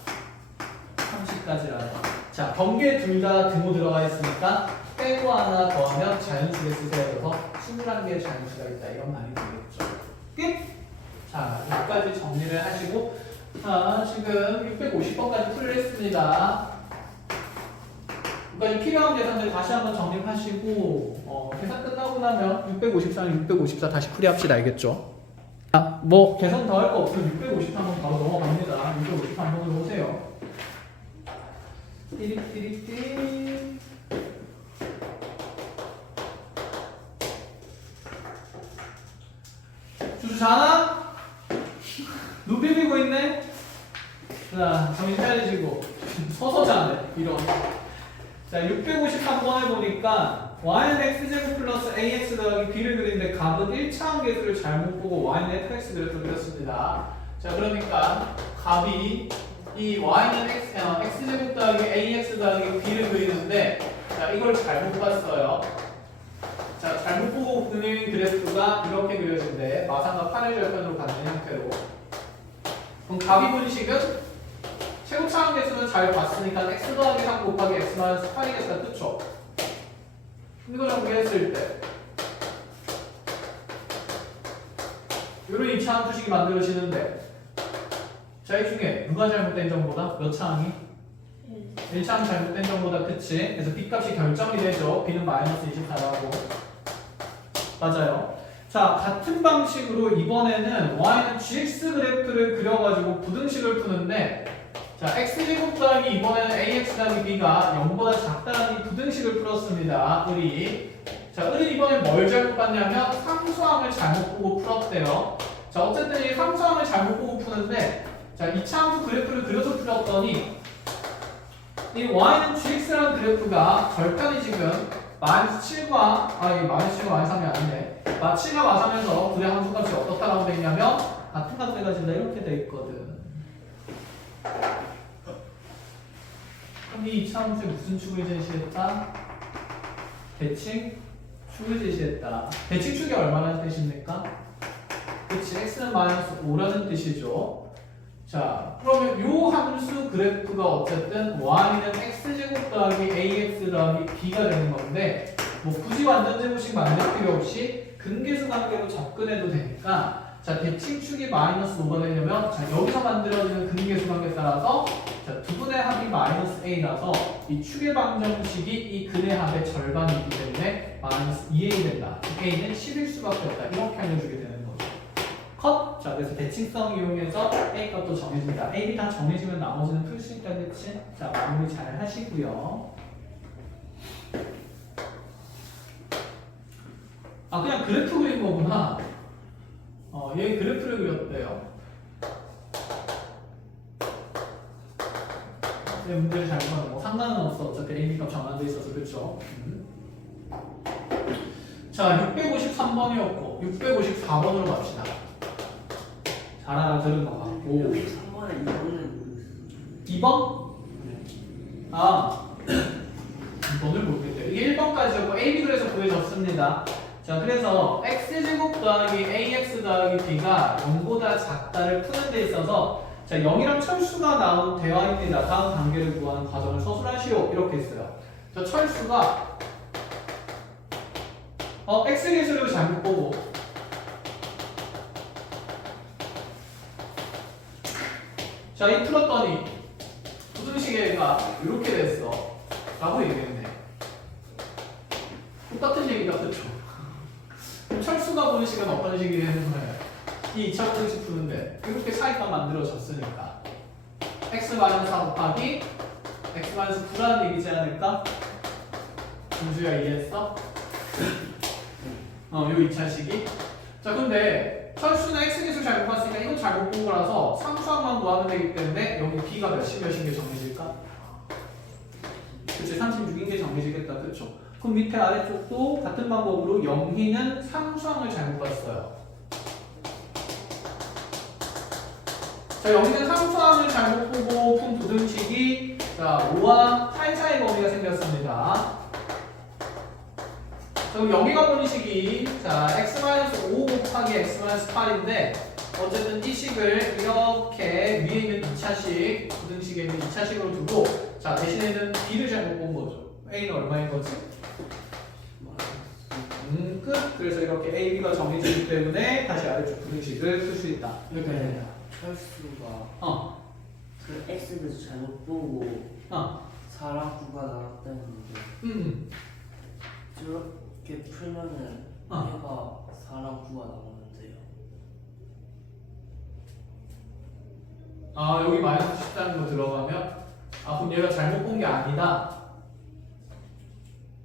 30까지라서 자, 경계에 둘 다 등호 들어가 있으니까 빼고 하나 더하면 자연수를 쓰셔야 돼서 21개의 자연수가 있다. 이런 말이 되겠죠. 끝! 자, 여기까지 정리를 하시고 지금 650번까지 풀을 했습니다. 그러니까 필요한 계산들 다시 한번 정립하시고 계산 끝나고 나면 654는 654 다시 풀이합시다. 알겠죠? 뭐 계산 더 할 거 없으면 650 한번 바로 넘어갑니다. 650 한번 보세요. 띠릭띠릭띠. 주주 자나? 눈 비비고 있네? 자, 정신 차리시고 서서 자네. 이런. 자, 653번 해보니까 y는 x제곱 플러스 ax 더하기 b를 그리는데 값은 1차원 계수를 잘못 보고 y는 fx 그래프 그렸습니다. 자, 그러니까 값이 이 y는 x제곱 더하기 ax 더하기 b를 그리는데 자, 이걸 잘못 봤어요. 자, 잘못 보고 그린 그래프가 이렇게 그려진대. 마상과 8의 절편으로 갖는 형태로. 그럼 값이 분식은 최고차원 계수는 잘 봤으니까 x 더하기 3 곱하기 x 마이너스 8이겠다. 그쵸? 이거 정리했을 때 요런 2차원 투식이 만들어지는데 자, 이 중에 누가 잘못된 정보다? 몇 차원이? 1차원 잘못된 정보다. 그치? 그래서 b값이 결정이 되죠. b는 마이너스 24라고. 맞아요. 자, 같은 방식으로 이번에는 y는 gx 그래프를 그려가지고 부등식을 푸는데 자, x제곱 더하기 이번에는 ax 더하기 b가 0보다 작다는 이 부등식을 풀었습니다. 자, 을이 이번에 뭘 잘못 봤냐면 상수함을 잘못 보고 풀었대요. 자, 어쨌든 이 상수함을 잘못 보고 푸는데 자, 이차함수 그래프를 그려서 풀었더니 이 y는 gx라는 그래프가 절편이 지금 마이너스 7과 마이너스 7과 마이너스 3이 아니네. 7과 마삼에서 둘의 함수값이 어떻다라고 되어 있냐면 같은 값을 가진다 이렇게 돼 있거든. 그럼 이 이차함수에 무슨 축을 제시했다? 대칭 축을 제시했다. 대칭 축이 얼마나 뜻입니까? 그치, x는 마이너스 5라는 뜻이죠. 자, 그러면 요 함수 그래프가 어쨌든 y는 x제곱 더하기 ax 더하기 b가 되는 건데 뭐 굳이 완전 제곱식 만들 필요 없이 근계수 관계로 접근해도 되니까 자, 대칭축이 마이너스 5가 되려면 자, 여기서 만들어지는 근계수 관계에 따라서 자, 두 분의 합이 마이너스 a라서 이 축의 방정식이 이 근의 합의 절반이 있기 때문에 마이너스 2a 된다. a는 10일 수밖에 없다. 이렇게 알려주게 되는 거죠. 컷! 자, 그래서 대칭성 이용해서 a 값도 정해진다. a, b 다 정해지면 나머지는 풀 수 있다. 그치? 자, 마무리 잘 하시고요. 아, 그냥 그래프 그린 거구나. 얘 그래프를 그렸대요. 내 문제를 잘 보면 뭐 상관은 없어. 어차피 a, b 값 정한돼 있어서. 그렇죠? 자, 653번이었고 654번으로 갑시다. 잘 알아들은 것 같고. 여기 3번에 2번은 2번? 아, 2번을 모르겠대요. 이게 1번까지였고 a, b 그래서 구해졌습니다. 자, 그래서 x제곱 더하기 ax 더하기 b가 0보다 작다를 푸는 데 있어서 자, 0이랑 철수가 나온 대화입니다. 다음 단계를 구하는 과정을 서술하시오. 이렇게 했어요. 자, 철수가 x계수를 잘못 보고 자, 이 풀었더니 부등식의 애가 이렇게 됐어 라고 얘기했네. 똑같은 얘기가 그쵸? 철수가 부등식은 어떤 식이 되는 거예요? 이 2차 부등식 푸는데 이렇게 차이가 만들어졌으니까 x-4 곱하기 x-9라는 얘기지 않을까? 준수야 이해했어? 요 2차식이 자, 근데 철수는 x계수 잘못 봤으니까 이건 잘못 본 거라서 상수함만 구하면 되기 때문에 여기 b가 몇인 게 정해질까? 그치, 36인 게 정해지겠다. 그쵸? 그럼 밑에 아래쪽도 같은 방법으로 영희는 상수함을 잘못 봤어요. 자, 영희는 상수함을 잘못 보고 푼 부등식이 자, 5와 8 사이 거리가 생겼습니다. 자, 그럼 여기가 보는 식이 자, x-5 곱하기 x-8인데 어쨌든 이 식을 이렇게 위에 있는 2차식 부등식에 있는 2차식으로 두고 자, 대신에는 b를 잘못 본 거죠. a는 얼마인 거지? 끝. 그래서 이렇게 a, b가 정해지기 때문에 다시 아래쪽 부등식을 풀 수 있다. 이렇게 됩니다. 철수가 그 x에서 잘못 보고 4랑 9가 나왔다 했는데 저렇게 풀면은 얘가 4랑 9가 나오는데요. 아 여기 마이너스 10다는 거 들어가면 그럼 얘가 잘못 본 게 아니다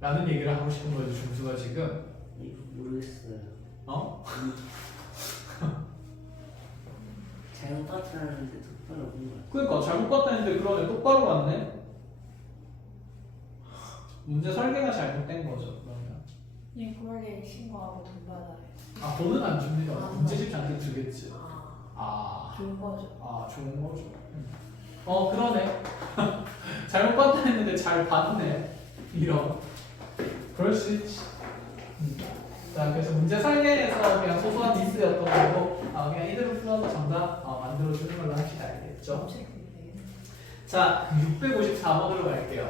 라는 얘기를 하고 싶은 거죠 준수가 지금. 이거 모르겠어요. 어? 잘못 봤다는데 똑바로 본 거야. 그러니까 잘못 봤다는데 그러네 똑바로 봤네. 문제 설계가 잘못된 거죠 그러면. 예, 그러게 신고하고 돈 받아요. 돈은 안 줍니다. 아, 문제 집장한테 주겠지. 좋은 거죠. 좋은 거죠. 그러네. 잘못 봤다 했는데 잘 봤네. 이런. 그럴 수 있지. 자, 그래서 문제 설계에서 그냥 소소한 미스였던 거고, 그냥 이대로 풀어서 정답 만들어주는 걸로 합시다. 알겠죠? 엄청 큰데요. 자, 654번으로 갈게요.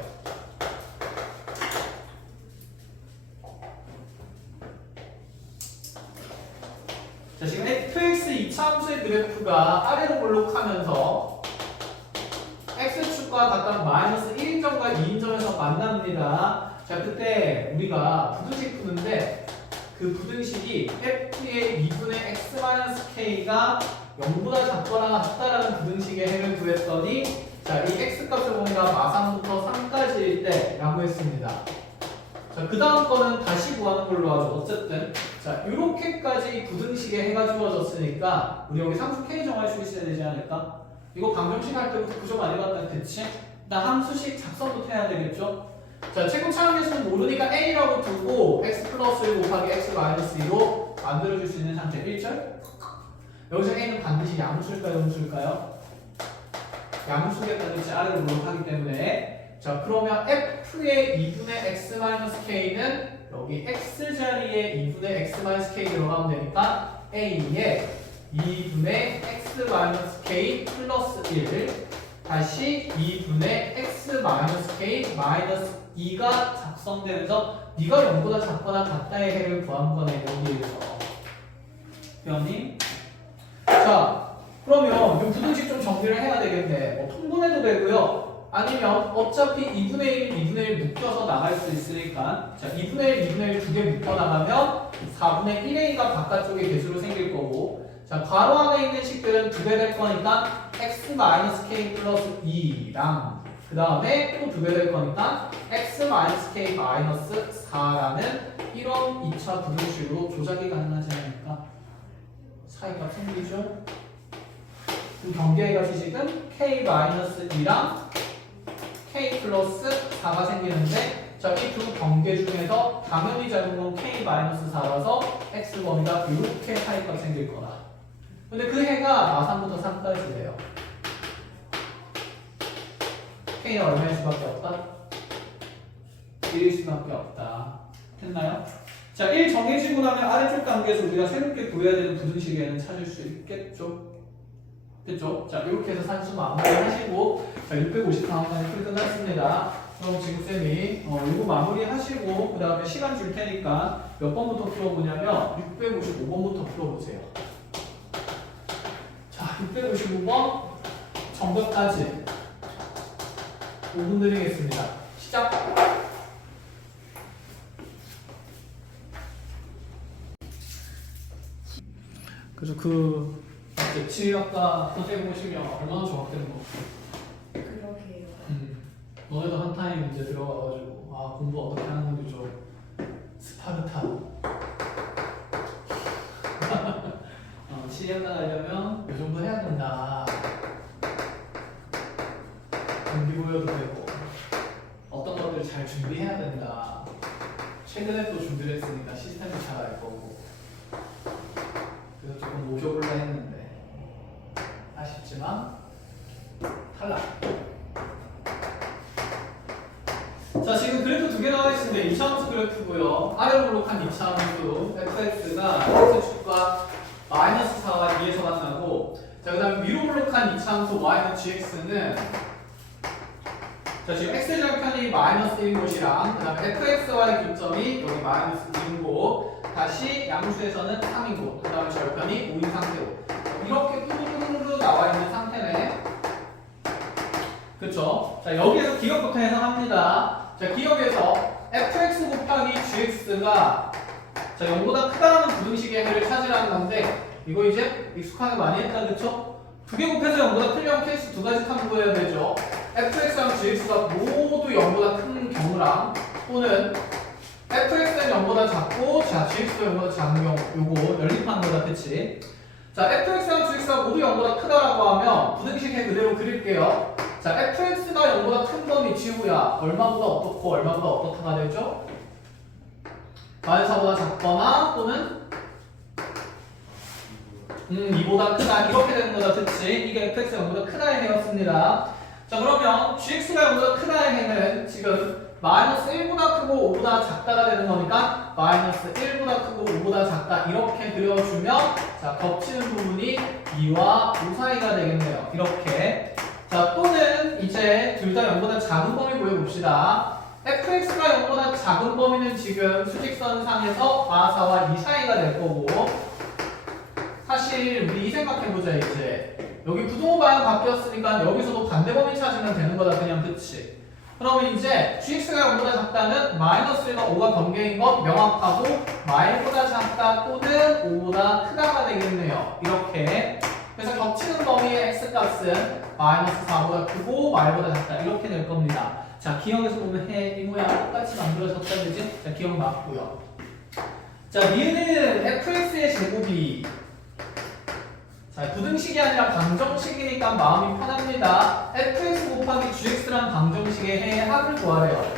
자, 지금 fx 이차함수의 그래프가 아래로 볼록하면서 x축과 각각 마이너스 1인점과 2인점에서 만납니다. 자, 그때 우리가 부등식 푸는데 그 부등식이 f의 2분의 x-k가 0보다 작거나 같다라는 부등식의 해를 구했더니 자, 이 x값을 보니까 마상부터 3까지일 때 라고 했습니다. 자, 그 다음 거는 다시 구하는 걸로 하죠. 어쨌든 자, 요렇게까지 부등식의 해가 주어졌으니까 우리 여기 상수 k 정할 수 있어야 되지 않을까? 이거 방정식 할 때부터 그저 많이 봤다 됐지? 일단 함수식 작성부터 해야 되겠죠? 자, 최고 차항계수는 모르니까 a라고 두고 x 플러스 1 곱하기 x 마이너스 2로 만들어줄 수 있는 상태 1절. 여기서 a는 반드시 양수일까요? 음수일까요? 양수겠다든지 아래로 물러가기 때문에 자, 그러면 f의 2분의 x-k는 여기 x자리에 2분의 x-k 들어가면 되니까 a에 2분의 x-k 플러스 1 다시 2분의 x-k 마이너스 2가 작성되면서 네가 0보다 작거나 같다의 해를 구한 거네 여기에서. 변이? 자, 그러면 이 부등식 좀 정리를 해야 되겠네. 뭐 통분해도 되고요. 아니면 어차피 2분의 1, 2분의 1 묶여서 나갈 수 있으니까 자, 2분의 1, 2분의 1 두 개 묶어 나가면 4분의 1a가 바깥쪽에 개수로 생길 거고 자, 괄호 안에 있는 식들은 두 배 될 거니까 x-k 플러스 2랑 그 다음에 또 두 배 될 거니까 x-k 마이너스 4라는 이런 2차 부등식으로 조작이 가능하지 않을까? 사이가 생기죠? 그 경계의 가시식은 k-2랑 k 플러스 4가 생기는데 자, 이 두 경계 중에서 당연히 작은 건 k-4라서 x범위가 이렇게 사이가 생길 거다. 근데 그 해가 마상부터 3까지래요. k는 얼마일 수밖에 없다? 1일 수밖에 없다. 됐나요? 자, 1 정해지고 나면 아래쪽 단계에서 우리가 새롭게 구해야 되는 부등식에는 찾을 수 있겠죠? 됐죠? 자, 이렇게 해서 산수 마무리 하시고 자, 654번까지 풀 끝났습니다. 그럼 지금 쌤이 이거 마무리 하시고 그 다음에 시간 줄 테니까 몇 번부터 풀어보냐면 655번부터 풀어보세요. 자, 655번 정답까지 5분 드리겠습니다. 시작! 그래서 지휘학과 선생님 보시면 얼마나 정확되는 거. 그러게요. 너네도 한 타임 이제 들어가가지고 공부 어떻게 하는 건지 좀 스파르타. 지휘학과 가려면 이 정도 해야 된다. 동기부여도 되고 어떤 것들을 잘 준비해야 된다. 최근에 또 준비를 했으니까 시스템도 잘 알 거고. 그래서 조금 녹여볼라 했는데 아쉽지만 탈락. 자, 지금 그래프 두 개 나와 있습니다. 2차함수 그래프고요. 아래로 볼록한 2차함수 fx가 x축과 마이너스 4와 2에서 만나고 자, 그 다음에 위로 볼록한 2차함수 y는 gx는 자, 지금 x절편이 마이너스 1인 곳이랑 그 다음에 fxy의 교점이 여기 마이너스 2인 곳 다시 양수에서는 3인 곳 그 다음에 절편이 5인 상태로 이렇게 뚜루루루 나와 있는 상태네. 그쵸? 자, 여기에서 기억부터 해석합니다. 자, 기억에서 fx 곱하기 gx가 자, 0보다 크다라는 부등식의 해를 찾으라는 건데 이거 이제 익숙하게 많이 했다, 그쵸? 두 개 곱해서 0보다 크려면 케이스 두 가지 탐구해야 되죠. fx랑 gx가 모두 0보다 큰 경우랑 또는 fx는 0보다 작고 자, gx도 0보다 작은 경우 요거 연립하는 거다, 그치? 자, fx랑 gx가 모두 0보다 크다라고 하면 부등식에 그대로 그릴게요. 자, fx가 0보다 큰 범위 지우야 얼마보다 어떻고 얼마보다 어떻다가 되죠? 마이너스보다 작거나 또는 2보다 크다 이렇게 되는 거다, 그치? 이게 fx가 0보다 크다의 해였습니다. 자, 그러면 gx가 0보다 크다의 해는 지금 마이너스 1보다 크고 5보다 작다가 되는 거니까 마이너스 1보다 크고 5보다 작다 이렇게 그려주면 자, 겹치는 부분이 2와 5 사이가 되겠네요. 이렇게. 자, 또는 이제 둘 다 0보다 작은 범위 구해봅시다. fx가 0보다 작은 범위는 지금 수직선상에서 마사와 2 사이가 될 거고 사실 우리 이 생각해보자. 이제 여기 부등호 방향 바뀌었으니까 여기서도 반대 범위 찾으면 되는 거다, 그냥. 그치? 그러면 이제 gx가 0보다 작다는 마이너스 1과 5가 경계인 건 명확하고 마이보다 작다 또는 5보다 크다가 되겠네요. 이렇게. 그래서 겹치는 범위의 x값은 마이너스 4보다 크고 마이보다 작다 이렇게 될 겁니다. 자, 기억에서 보면 해, 이 모양 똑같이 만들어졌다, 그지? 자, 기억 맞고요. 자, 니은은 fx의 제곱이 자, 부등식이 아니라 방정식이니까 마음이 편합니다. fx 곱하기 gx란 방정식의 해의 합을 구하래요.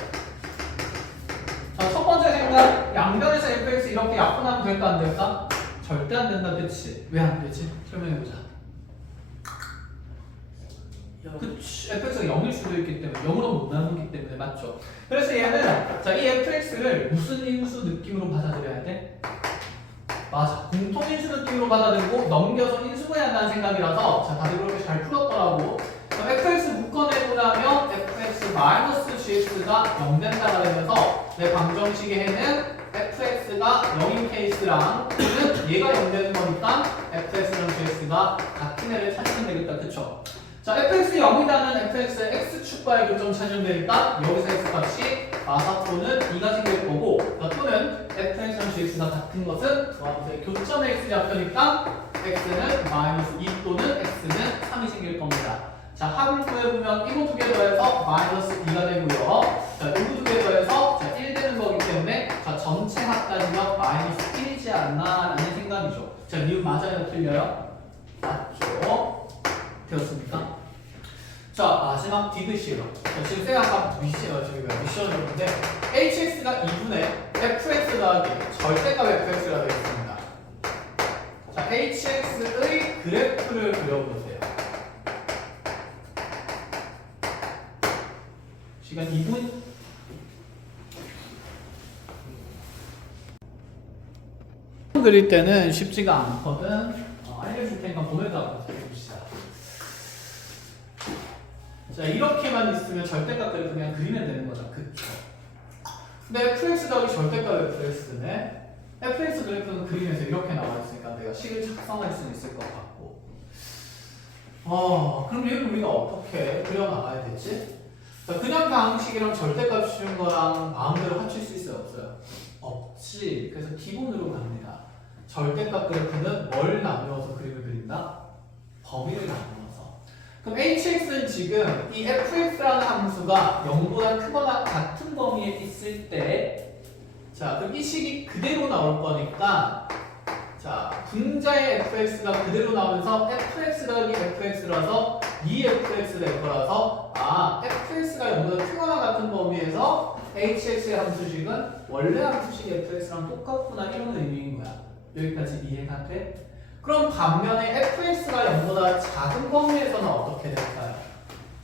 자, 첫 번째 생각, 양변에서 fx 이렇게 약분하면 될까 안 될까? 절대 안 된다, 그치? 왜 안 되지? 설명해보자. 그치, fx가 0일 수도 있기 때문에 0으로 못 나누기 때문에 맞죠? 그래서 얘는 자, 이 fx를 무슨 인수 느낌으로 받아들여야 돼? 맞아, 공통인수 느낌으로 받아들이고 넘겨서 인수분해한다는 생각이라서 자, 다들 그렇게 잘 풀었더라고. fx 묶어내보자면 fx-gx가 0 된다가 되면서 내 방정식의 해는 fx가 0인 케이스랑 또는 얘가 0 되는 거니까 fx랑 gx가 같은 애를 찾으면 되겠다, 그쵸? 자, fx 0이라는 fx의 x축과의 교점 찾으면 되니까 여기서 x값이 마사토는 2가 생길 거고 또는 fx랑 gx가 같은 것은 교점의 x 좌표니까 x는 마이너스 2 또는 x는 3이 생길 겁니다. 자, 합을 구해보면 이거 두 개 더해서 마이너스 2가 되고요. 자, 이거 두 개 더해서 자, 1 되는 거기 때문에 자, 전체 합까지가 마이너스 1이지 않나 라는 생각이죠. 자, 니은 맞아요? 틀려요? 맞죠? 되었습니까? 자, 마지막 디귿이에요. 지금 쌤 아까 미션이었는데 hx가 2분의 fx 더하기 절대값 fx가 되겠습니다. 자, hx의 그래프를 그려보세요. 시간 2분. 그릴 때는 쉽지가 않거든. 알려줄 테니까 보내다가 봅시다. 자, 이렇게만 있으면 절대값들을 그냥 그리면 되는 거다, 그쵸? 근데 fx 더하기 절대값 fx네. fx 그래프는 그림에서 이렇게 나와 있으니까 내가 식을 작성할 수 있을 것 같고. 그럼 얘를 우리가 어떻게 그려나가야 되지? 자, 그냥 방식이랑 절대값 씌운 거랑 마음대로 합칠 수 있어요, 없어요? 없지. 그래서 기본으로 갑니다. 절대값 그래프는 뭘 나누어서 그림을 그린다? 범위를 나누어서. 그럼 hx는 지금 이 fx라는 함수가 0보다 크거나 같은 범위에 있을 때 자, 그럼 이 식이 그대로 나올 거니까 자, 분자의 fx가 그대로 나오면서 fx 더하기 fx라서 2fx 될 거라서 fx가 0보다 크거나 같은 범위에서 hx의 함수식은 원래 함수식 fx랑 똑같구나 이런 의미인 거야. 여기까지 이해가 돼? 그럼 반면에 fx가 0보다 작은 범위에서는 어떻게 될까요?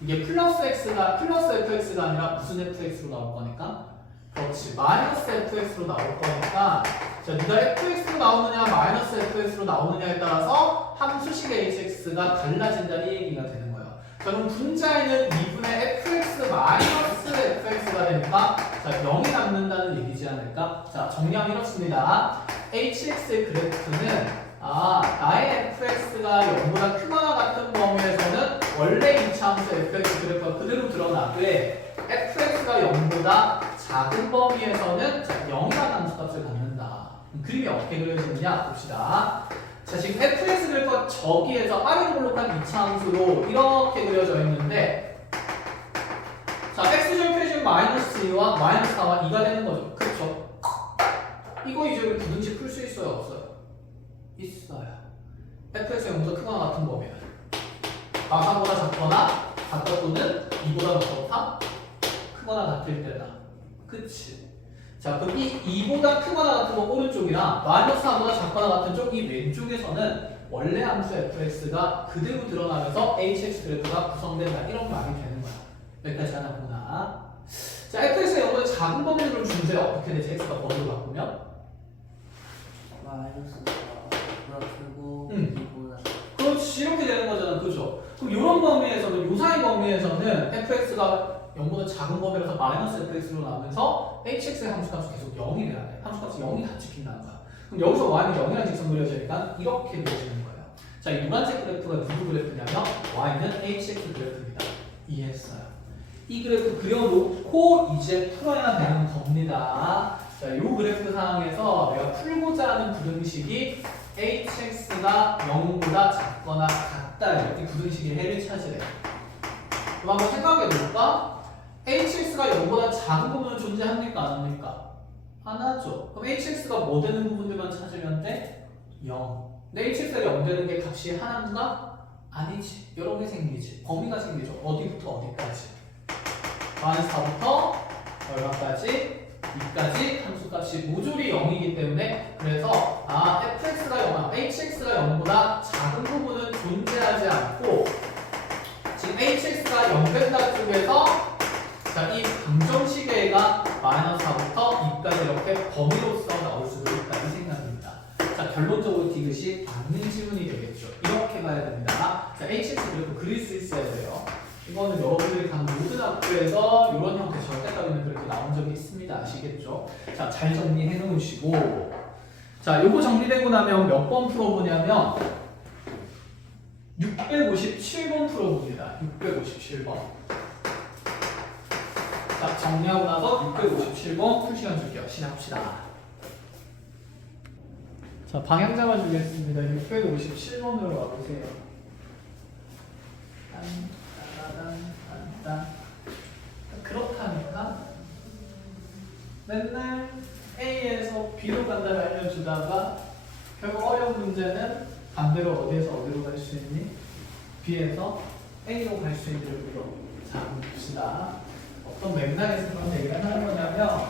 이게 플러스 fx가 아니라 무슨 fx로 나올 거니까? 그렇지, 마이너스 fx로 나올 거니까 자, 네가 fx로 나오느냐 마이너스 fx로 나오느냐에 따라서 함수식의 hx가 달라진다는 이 얘기가 되는 거예요. 자, 그럼 분자에는 2분의 fx 마이너스 fx가 되니까 자, 0이 남는다는 얘기지 않을까? 자, 정리하면 이렇습니다. hx의 그래프는 나의 fx가 0보다 크거나 같은 범위에서는 원래 이차함수 fx 그래프가 그대로 드러나되 fx가 0보다 작은 범위에서는 0이라는 함수값을 갖는다. 그림이 어떻게 그려지느냐 봅시다. 자, 지금 fx 그래프가 저기에서 아래로 볼록한 이차함수로 이렇게 그려져 있는데, 자, x절 표준 마이너스 2와 마이너스 4와 2가 되는 거죠. 그렇죠? 이거 이제 부등식 풀 수 있어요, 없어요? 있어요. fx가 0보다 크거나 같은 범위야. 4보다 작거나 같다 또는 2보다 작거나 크거나 같을 때다. 그치? 자, 그럼 이 2보다 크거나 같은 건 오른쪽이랑 마이너스 4보다 작거나 같은 쪽 이 왼쪽에서는 원래 함수 fx가 그대로 드러나면서 hx 그래프가 구성된다. 이런 말이 되는 거야. 여기까지 하나 보나? 자, fx가 0보다 작은 범위를 준대 어떻게 되지? x가 범위를 바꾸면? 마이너스가 보다 크고 응. 2보다 그렇지, 이렇게 되는 거잖아. 그죠? 그럼 이런 범위에서는, 요 사이 범위에서는 fx가 0보다 작은 범위라서 마이너스 fx로 나오면서 hx의 함수값이 계속 0이 돼야 돼. 함수값이 0이 다 찍힌다는 거야. 그럼 여기서 y는 0이라는 직선 그려지니까 이렇게 그려지는 거예요. 자, 이 노란색 그래프가 누구 그래프냐면 y는 hx 그래프입니다. 이해했어요? 이 그래프 그려놓고 이제 풀어야 되는 겁니다. 자, 요 그래프 상황에서 내가 풀고자 하는 부등식이 hx가 0보다 작거나 같다. 이렇게 부등식의 해를 찾으래. 그럼 한번 생각해 볼까? hx가 0보다 작은 부분은 존재합니까? 안 합니까? 안 하죠. 그럼 hx가 뭐 되는 부분들만 찾으면 돼? 0. 근데 hx가 0 되는 게 값이 하나인가? 아니지. 여러 개 생기지. 범위가 생기죠. 어디부터 어디까지? 마이너스 4부터 얼마까지? 2까지 함수값이 모조리 0이기 때문에 그래서 fx가 0, hx가 0보다 작은 부분은 존재하지 않고 지금 hx가 0 된다 쪽에서 자, 이 감정시계가 마이너스 4부터 2까지 이렇게 범위로서 나올 수도 있다 이 생각입니다. 자, 결론적으로 디귿이 맞는 지문이 되겠죠. 이렇게 가야 됩니다. 자, hx 그래프 그릴 수 있어야 돼요. 이거는 여러분들이 간 모든 학교에서 이런 형태 절대값이면 그렇게 나온 적이 있습니다. 아시겠죠? 자, 잘 정리해 놓으시고 자, 요거 정리되고 나면 몇 번 풀어보냐면 657번 풀어봅니다. 657번. 자, 정리하고 나서 657번 풀 시간 줄게요. 시작합시다. 자, 방향 잡아주겠습니다. 657번으로 가보세요. 그렇다니까 맨날 A에서 B로 간다를 알려주다가 결국 어려운 문제는 반대로 어디에서 어디로 갈 수 있니? B에서 A로 갈 수 있는 물어. 자, 봅시다. 어떤 맥락에서 그런 얘기를 하는 거냐면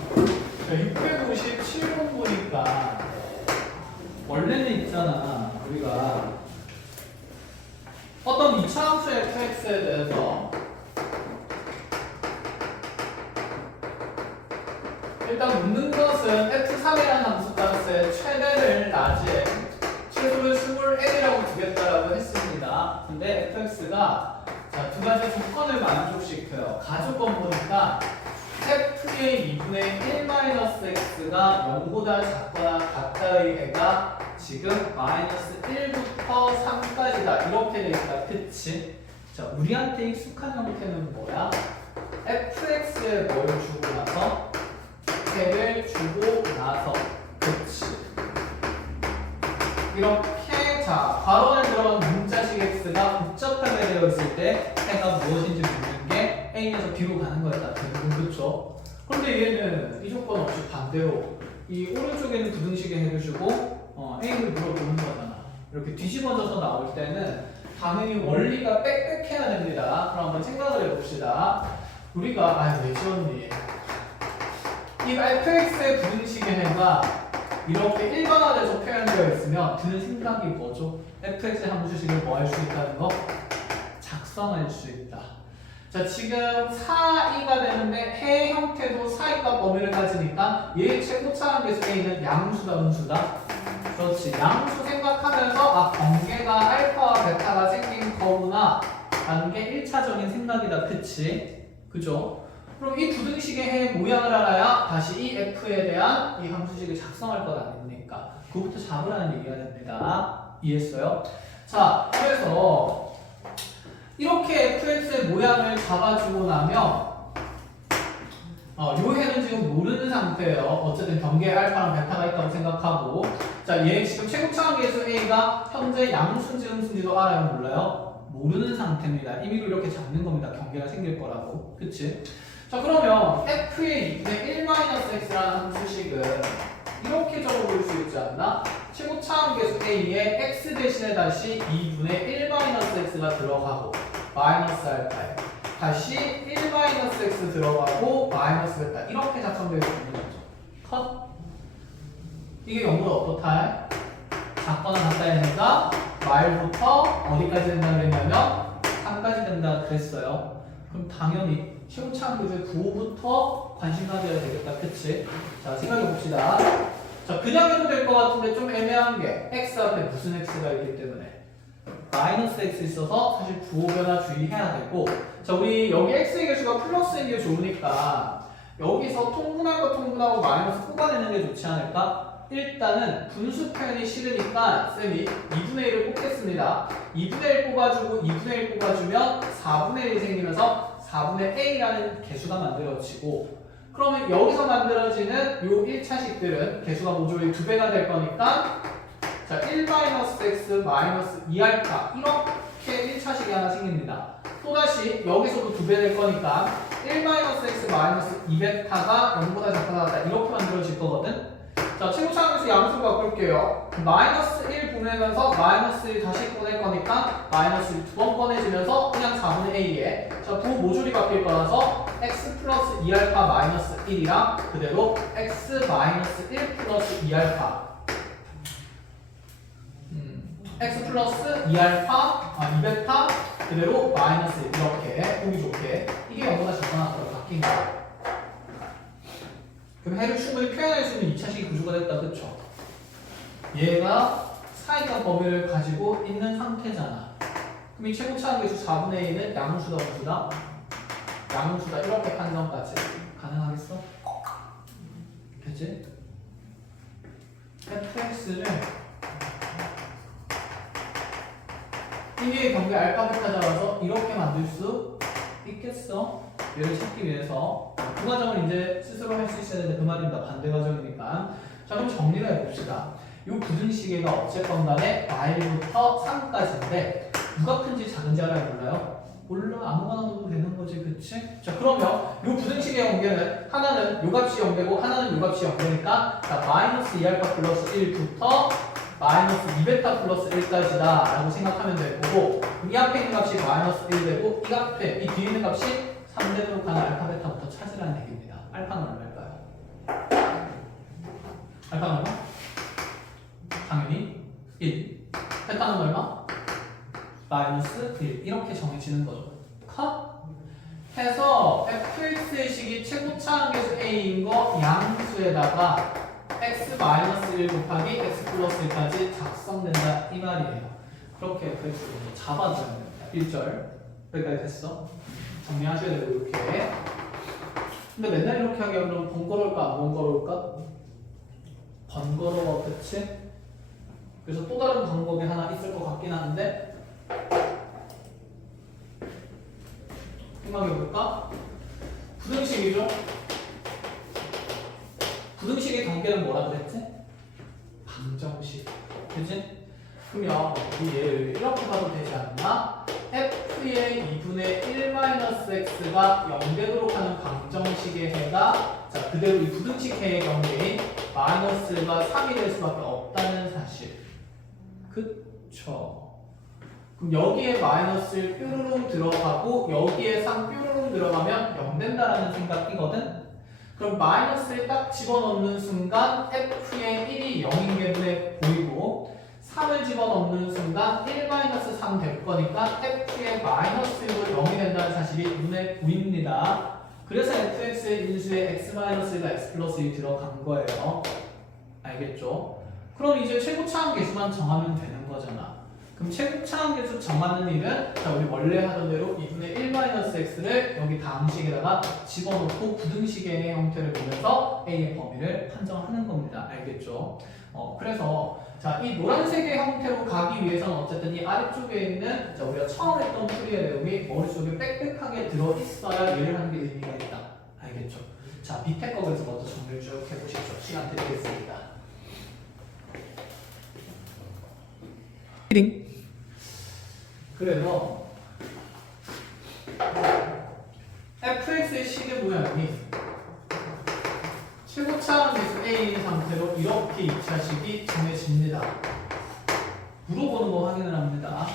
657번 보니까 원래는 있잖아. 우리가 어떤 이차함수 fx에 대해서 일단 묻는 것은 f3이라는 함수값의 최대를 낮에 최소를 20n이라고 두겠다라고 했습니다. 근데 fx가 자, 두 가지 조건을 만족시켜요. 가조건 보니까 f의 2분의 1-x가 0보다 작거나 같다의 애가 지금 마이너스 1부터 3까지다. 이렇게 되니까 그치? 자, 우리한테 익숙한 형태는 뭐야? fx에 뭘 주고 나서? 를 주고 나서 그치? 이렇게 자, 괄호에 들어간 문자식 x가 복잡하게 되어 있을 때 해가 무엇인지 묻는 게 A에서 B로 가는 거였다. 그쵸? 그런데 얘는 이 조건 없이 반대로 이 오른쪽에는 부등식의 해를 주고 A를 물어보는 거잖아. 이렇게 뒤집어져서 나올 때는 당연히 원리가 빽빽해야 됩니다. 그럼 한번 생각을 해봅시다. 우리가 왜 지웠니? 이 fx의 부등식의 해가 이렇게 일반화돼서 표현되어 있으면 드는 생각이 뭐죠? fx의 함수식을 뭐 할 수 있다는 거? 작성할 수 있다. 자, 지금 4이가 되는데 해 형태도 4이과 범위를 가지니까 얘의 최고차한 계수 a는 양수다, 음수다? 그렇지. 양수 생각하면서 관계가 알파와 베타가 생긴 거구나 라는 게 1차적인 생각이다. 그치? 그죠? 그럼 이 부등식의 해 모양을 알아야 다시 이 f에 대한 이 함수식을 작성할 것 아닙니까? 그거부터 잡으라는 얘기가 됩니다. 이해했어요? 자, 그래서 이렇게 fx의 모양을 잡아주고 나면 요 해는 지금 모르는 상태예요. 어쨌든 경계에 알파랑 베타가 있다고 생각하고, 자, 얘 지금 최고차항계수 a가 현재 양수인지 음수인지도 알아요, 몰라요? 모르는 상태입니다. 임의로 이렇게 잡는 겁니다. 경계가 생길 거라고. 그치? 자, 그러면 f의 2분의 1-x라는 함수식은 이렇게 적어볼 수 있지 않나? 최고차항계수 a에 x 대신에 다시 2분의 1-x가 들어가고 마이너스 알파에 다시 1-x 들어가고 마이너스 베타 이렇게 작성되어 있는 거죠. 컷. 이게 0보다 어떻다? 작거나 같다 해니까 말부터 어디까지 된다 그랬냐면 3까지 된다 그랬어요. 그럼 당연히 최고차항계수의 부호부터 관심 가져야 되겠다. 그치? 자, 생각해 봅시다. 자, 그냥 해도 될 것 같은데 좀 애매한 게 x 앞에 무슨 x가 있기 때문에 마이너스 x 있어서 사실 부호 변화 주의해야 되고, 자, 우리 여기 x의 개수가 플러스인 게 좋으니까 여기서 통분하고 통분하고 마이너스 뽑아내는 게 좋지 않을까? 일단은 분수 표현이 싫으니까 쌤이 2분의 1을 뽑겠습니다. 2분의 1 뽑아주고 2분의 1 뽑아주면 4분의 1이 생기면서 4분의 a라는 개수가 만들어지고, 그러면 여기서 만들어지는 요 1차식들은 개수가 모조리 2배가 될 거니까, 자, 1-x 마이너스 2알파 이렇게 1차식이 하나 생깁니다. 또다시 여기서도 2배 될 거니까 1-x 마이너스 2베타가 0보다 작거나 같다 이렇게 만들어질 거거든. 자, 최고차항계수 양수로 바꿀게요. 마이너스 1 보내면서 마이너스 1 다시 꺼낼 거니까 마이너스 1 두 번 꺼내지면서 그냥 4분의 a에, 자, 부호 모조리 바뀔 거라서 x 플러스 2알파 마이너스 1이랑 그대로 x 마이너스 1 플러스 2알파 x 플러스 2알파 2베타 그대로 마이너스 1 이렇게 보기 좋게 이게 0보다 작거나 같다고 바뀐 거야. 그럼 해를 충분히 표현할 수 있는 2차식이 구조가 됐다. 그쵸? 얘가 사이가 범위를 가지고 있는 상태잖아. 그럼 이 최고차항계수 4분의 1은 양수다 음수다? 양수다. 이렇게 판정까지 가능하겠어? 그치? fx를 이게 경계 알파 베타 잡아서 이렇게 만들 수 있겠어? 얘를 찾기 위해서 그 과정을 이제 스스로 할 수 있어야 되는데 그 말입니다. 반대 과정이니까. 자, 그럼 정리를 해봅시다. 이 부등식이가 어쨌건 간에 y부터 3까지인데 누가 큰지 작은지 알아요? 몰라요? 몰라. 아무거나 넣어도 되는 거지. 그치? 자, 그러면 이 부등식의 연계는 하나는 요 값이 연계고 하나는 요 값이 연계니까, 자, 마이너스 2알파 플러스 1부터 마이너스 2베타 플러스 1까지다 라고 생각하면 될 거고, 이 앞에 있는 값이 마이너스 1 되고 이 앞에 이 뒤에 있는 값이 3 되도록 하는 알파 베타부터 찾으라는 얘기입니다. 알파는 얼마일까요? 알파는 얼마? 당연히 1. 베타는 얼마? 마이너스 1. 이렇게 정해지는 거죠. 컷? 해서 fx의 식이 최고차항계수 a인 거 양수에다가 x-1 곱하기 x 플러스 1까지 작성된다 이 말이에요. 그렇게 fx를 잡아줘야 됩니다. 1절 여기까지 됐어? 정리하셔야 되고 이렇게. 근데 맨날 이렇게 하기가 그럼 번거로울까 안 번거로울까? 번거로워. 그치? 그래서 또 다른 방법이 하나 있을 것 같긴 한데 생각해볼까? 부등식이죠? 부등식의 경계는 뭐라 그랬지? 방정식. 그치? 그러면 이 얘를 이렇게 봐도 되지 않나? f의 2분의 1-x가 0 되도록 하는 방정식의 해가, 자, 그대로 이 부등식 해의 경계인 마이너스가 3이 될 수밖에 없다는 사실. 그쵸? 그럼 여기에 마이너스 1 뾰루롱 들어가고 여기에 3 뾰루롱 들어가면 0 된다라는 생각이거든? 그럼 마이너스를 딱 집어넣는 순간 f의 1이 0인 게 눈에 보이고 3을 집어넣는 순간 1-3 될 거니까 f의 마이너스 6을 0이 된다는 사실이 눈에 보입니다. 그래서 fx의 인수에 x-1가 x 플러스 1 들어간 거예요. 알겠죠? 그럼 이제 최고차항계수만 정하면 되는 거잖아. 그럼 최고차항계수 정하는 일은, 자, 우리 원래 하던 대로 2분의 1-x를 여기 다음식에다가 집어넣고 부등식의 형태를 보면서 a의 범위를 판정하는 겁니다. 알겠죠? 그래서 자, 이 노란색의 형태로 가기 위해서는 어쨌든 이 아래쪽에 있는 자, 우리가 처음 했던 풀이의 내용이 머릿속에 빽빽하게 들어있어야 얘를 하는 게 의미가 있다. 알겠죠? 자, 밑에 거 그래서 먼저 정리를 쭉 해보시죠. 시간 드리겠습니다. 그래서 fx의 시계 모양이 최고차 함수 a인 상태로 이렇게 2차식이 정해집니다. 물어보는 거 확인을 합니다.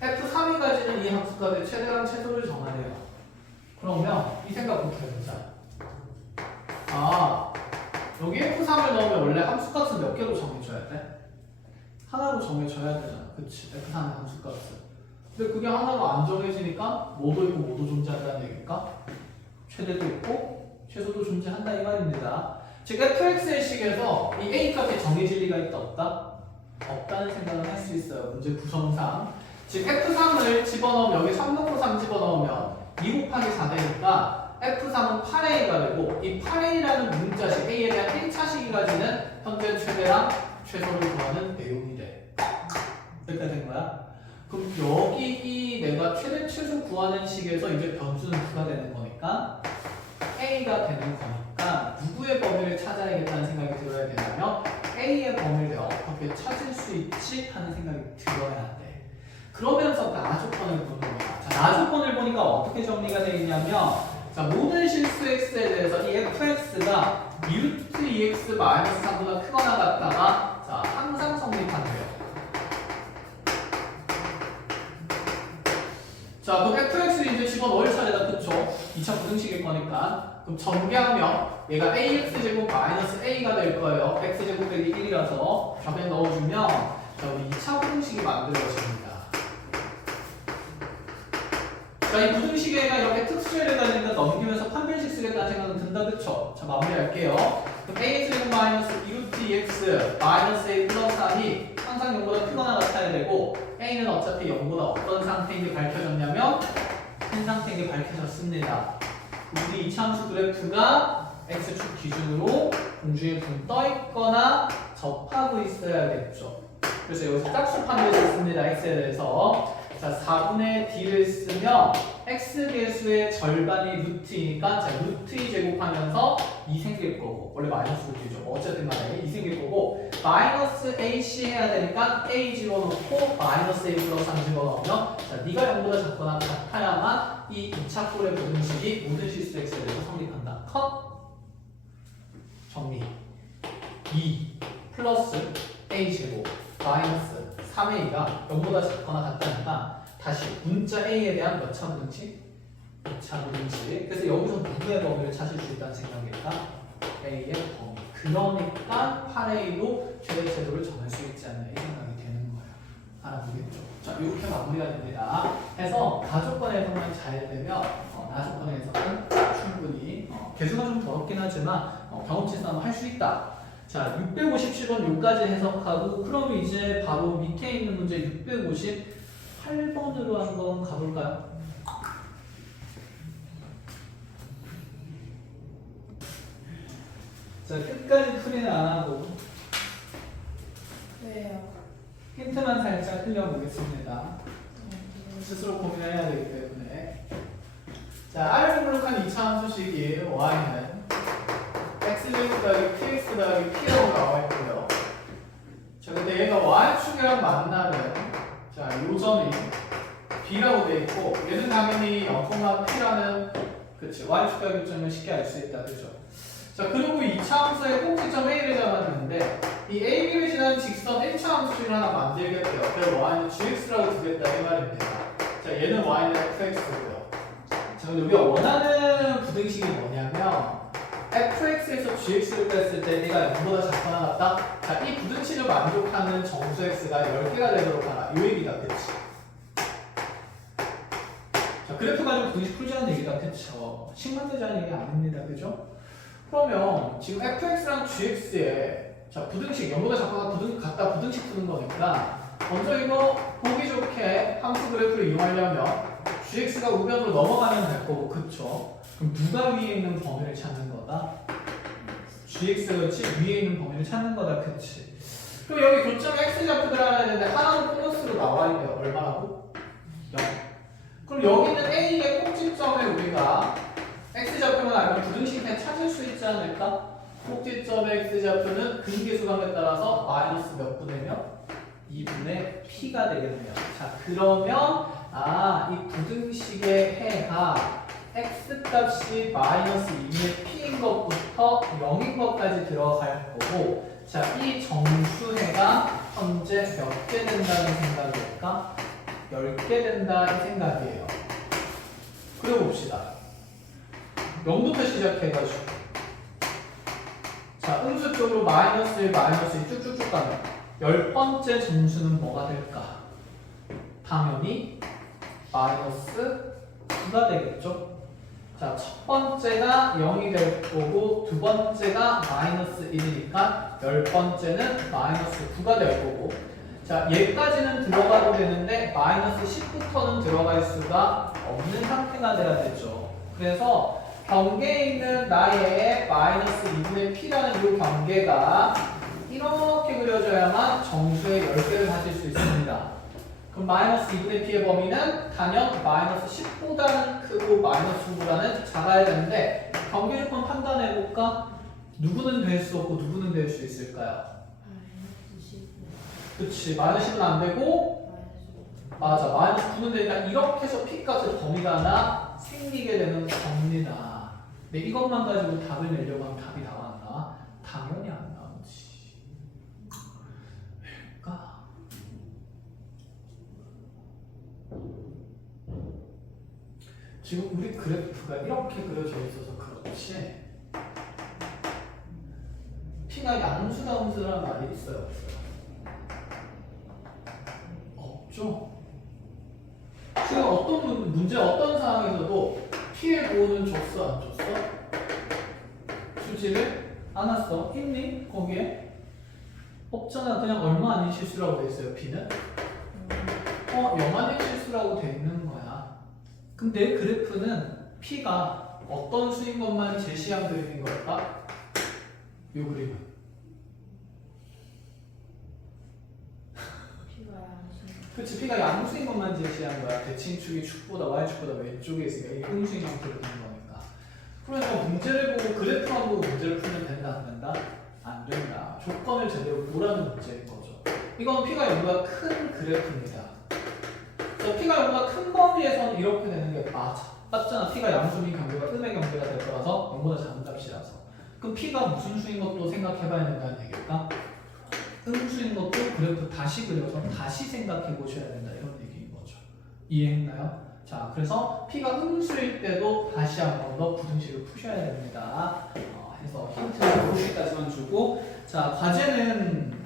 f3이 가지는 이 함수값의 최대랑 최소를 정하래요. 그러면 이 생각부터 해보자. 아, 여기 f3을 넣으면 원래 함수값은 몇 개로 정해줘야 돼? 하나로 정해줘야 되잖아. 그치? f3의 함수값은. 근데 그게 하나로 안 정해지니까 뭐도 있고 뭐도 존재한다는 얘기니까 최대도 있고 최소도 존재한다 이 말입니다. 즉 fx의 식에서 이 a 값이 정해질 리가 있다 없다? 없다는 생각을 할 수 있어요. 문제 구성상. 즉 f3을 집어넣으면 여기 3 넣고 3 집어넣으면 2 곱하기 4 되니까 f3은 8a가 되고 이 8a라는 문자식 a에 대한 1차식이 가지는 현재 최대랑 최소를 구하는 내용이 돼. 여기까지 된 거야? 그럼 여기 이 내가 최대 최소 구하는 식에서 이제 변수는 누가 되는 거니까 a가 되는 거니까 누구의 범위를 찾아야겠다는 생각이 들어야 되냐면 a의 범위를 어떻게 찾을 수 있지 하는 생각이 들어야 돼. 그러면서 나조건을 보는 거야. 자, 나조건을 보니까 어떻게 정리가 되어 있냐면 자, 모든 실수 x에 대해서 이 fx가 루트 2x 마이너스 3보다 크거나 같다가 자, 항상 성립한대요. 자, 그럼 fx를 이제 집어넣을 차례다. 그쵸? 2차 부등식일 거니까. 그럼 전개하면 얘가 ax제곱 마이너스 a가 될 거예요. x제곱 빼기 1이라서 벽에 넣어주면 자, 우리 2차 부등식이 만들어집니다. 자, 이 부등식에가 이렇게 특수열을 가지니까 넘기면서 판별식 쓰겠다는 생각은 든다. 그쵸? 자, 마무리할게요. 그럼 ax제곱 마이너스 2루트 2x 마이너스 a 플러스 3이 항상 0보다 크거나 같아야 되고 a는 어차피 0보다 어떤 상태인 게 밝혀졌냐면 큰 상태인 게 밝혀졌습니다. 우리 이차함수 그래프가 x축 기준으로 공중에 붕 떠 있거나 접하고 있어야겠죠. 그래서 여기서 짝수 판별식 씁니다. x에 대해서 자, 4분의 d를 쓰면 x 개수의 절반이 루트이니까 자, 루트 2 제곱하면서 2 생길 거고 원래 마이너스 루트죠. 어쨌든 간에 2 생길 거고 마이너스 ac 해야 되니까 a 집어넣고 마이너스 a 플러스 3 집어넣으면 자, 네가 0보다 작거나 같아야만 이 2차 꼴의 부등식이 모든 실수 x에 대해서 성립한다. 컷 정리 2 플러스 a 제곱 마이너스 3a가 0보다 작거나 같다니까 다시 문자 a에 대한 몇 차 부등식? 2차 부등식. 그래서 여기서 누구의 범위를 찾을 수 있다는 생각일까? a의 범위. 그러니까 8a로 최대 최소를 정할 수 있지 않나 이 생각이 되는 거예요. 알아보겠죠? 자, 이렇게 마무리가 됩니다. 해서 가조건에서만 잘 되면 나조건에서는 충분히 개수가 좀 더럽긴 하지만 경험치 싸움 할 수 있다. 자, 657번 여기까지 해석하고 그럼 이제 바로 밑에 있는 문제 658번으로 한번 가볼까요? 자, 끝까지 풀이는 안 하고 왜요? 힌트만 살짝 흘려보겠습니다. 스스로 고민해야 되기 때문에 자, R을 블록한 2차 함수식이 Y는 X제곱 더하기 PX 더하기 P라고 나와 있고요. 자, 근데 얘가 Y축이랑 만나면 자, 요 점이 B라고 돼 있고 얘는 당연히 0,P라는 그치 Y축과 교점을 쉽게 알 수 있다. 그죠? 자, 그리고 2차 함수의 꼭지점 A를 잡았는데 이 AB를 지나는 직선 1차 함수식을 하나 만들겠대요. 그래서 Y는 GX라고 두겠다 이 말입니다. 자, 얘는 Y는 FX고요. 자, 근데 우리가 원하는 부등식이 뭐냐면 fx에서 gx를 뺐을 때 얘가 0보다 작거나 같다? 자, 이 부등식을 만족하는 정수 x가 10개가 되도록 하라. 이 얘기다, 그치? 자, 그래프 가지고 부등식 풀자는 얘기다, 그쵸? 식만 되자는 얘기 아닙니다, 그죠? 그러면 지금 fx랑 gx에 자, 부등식 0보다 작거나 같다 부등식 푸는 거니까 먼저 이거 보기 좋게 함수 그래프를 이용하려면 gx가 우변으로 넘어가면 될 거고, 그쵸? 그럼 누가 위에 있는 범위를 찾는 거다? gx가 그렇지 위에 있는 범위를 찾는 거다. 그치? 그럼 여기 교점에 x좌표 들어가야 되는데 하나는 플러스로 나와 있네요. 얼마라고? 0. 그럼 여기 있는 A의 꼭지점에 우리가 x좌표만 알면 부등식에 찾을 수 있지 않을까? 꼭지점의 x좌표는 근계수관에 따라서 마이너스 몇 분의 몇? 2분의 p가 되겠네요. 자, 그러면 이 부등식의 해가 x값이 마이너스 2분의 p인 것부터 0인 것까지 들어갈 거고, 자, 이 정수해가 현재 몇 개 된다는 생각일까? 10개 된다 이 생각이에요. 그려봅시다. 0부터 시작해가지고, 자, 음수 쪽으로 마이너스 1, 마이너스 2 쭉쭉쭉 가면 10번째 정수는 뭐가 될까? 당연히 마이너스 9가 되겠죠? 자, 첫 번째가 0이 될 거고, 두 번째가 마이너스 1이니까 10번째는 마이너스 9가 될 거고, 자, 얘까지는 들어가도 되는데 마이너스 10부터는 들어갈 수가 없는 상태가 돼야 되죠. 그래서 경계에 있는 나의 마이너스 2분의 p라는 이 경계가 이렇게 그려져야만 정수의 10개를 가질 수 있습니다. 그럼 마이너스 2분의 p의 범위는 단연 마이너스 10보다는 크고 마이너스 9보다는 작아야 되는데, 경계조건 판단해볼까? 누구는 될 수 없고 누구는 될 수 있을까요? 그치, 마이너스 10은 안 되고, 맞아, 마이너스 9는 되니까 이렇게 해서 p값의 범위가 하나 생기게 되는 겁니다. 근데 이것만 가지고 답을 내려고 하면 답이 나왔나? 당연히 안 나오지. 왜일까? 지금 우리 그래프가 이렇게 그려져 있어서 그렇지, p가 양수다 음수라는 말이 있어요, 없어요? 없죠? 지금 어떤 문제, 어떤 상황에서도 p의 보호는 줬어, 안 줬어? 주지를 않았어. 있니? 거기에? 없잖아. 그냥 얼마 아닌 실수라고 돼 있어요, p는. 0 아닌 실수라고 돼 있는 거야. 근데 그래프는 p가 어떤 수인 것만 제시한 그림인 걸까? 이 그림은. 그치, p가 양수인 것만 제시한 거야. 대칭축이 축보다 y축보다 왼쪽에 있으니까 이게 음수인 형태로 되는 거니까. 그러니까 문제를 보고 그래프만 보고 문제를 풀면 된다, 안 된다? 안 된다. 조건을 제대로 보라는 문제인 거죠. 이건 p가 0보다 큰 그래프입니다. 그래서 p가 0보다 큰 범위에서는 이렇게 되는 게 맞잖아. p가 양수인 경계가 음의 경계가 될 거라서 0보다 작은 값이라서. 그럼 p가 무슨 수인 것도 생각해봐야 된다는 얘기일까? 음수인 것도 그래프 다시 그려서 다시 생각해 보셔야 된다, 이런 얘기인 거죠. 이해했나요? 자, 그래서 p가 음수일 때도 다시 한 번 더 부등식을 푸셔야 됩니다. 해서 힌트를 여기까지만 주고, 자, 과제는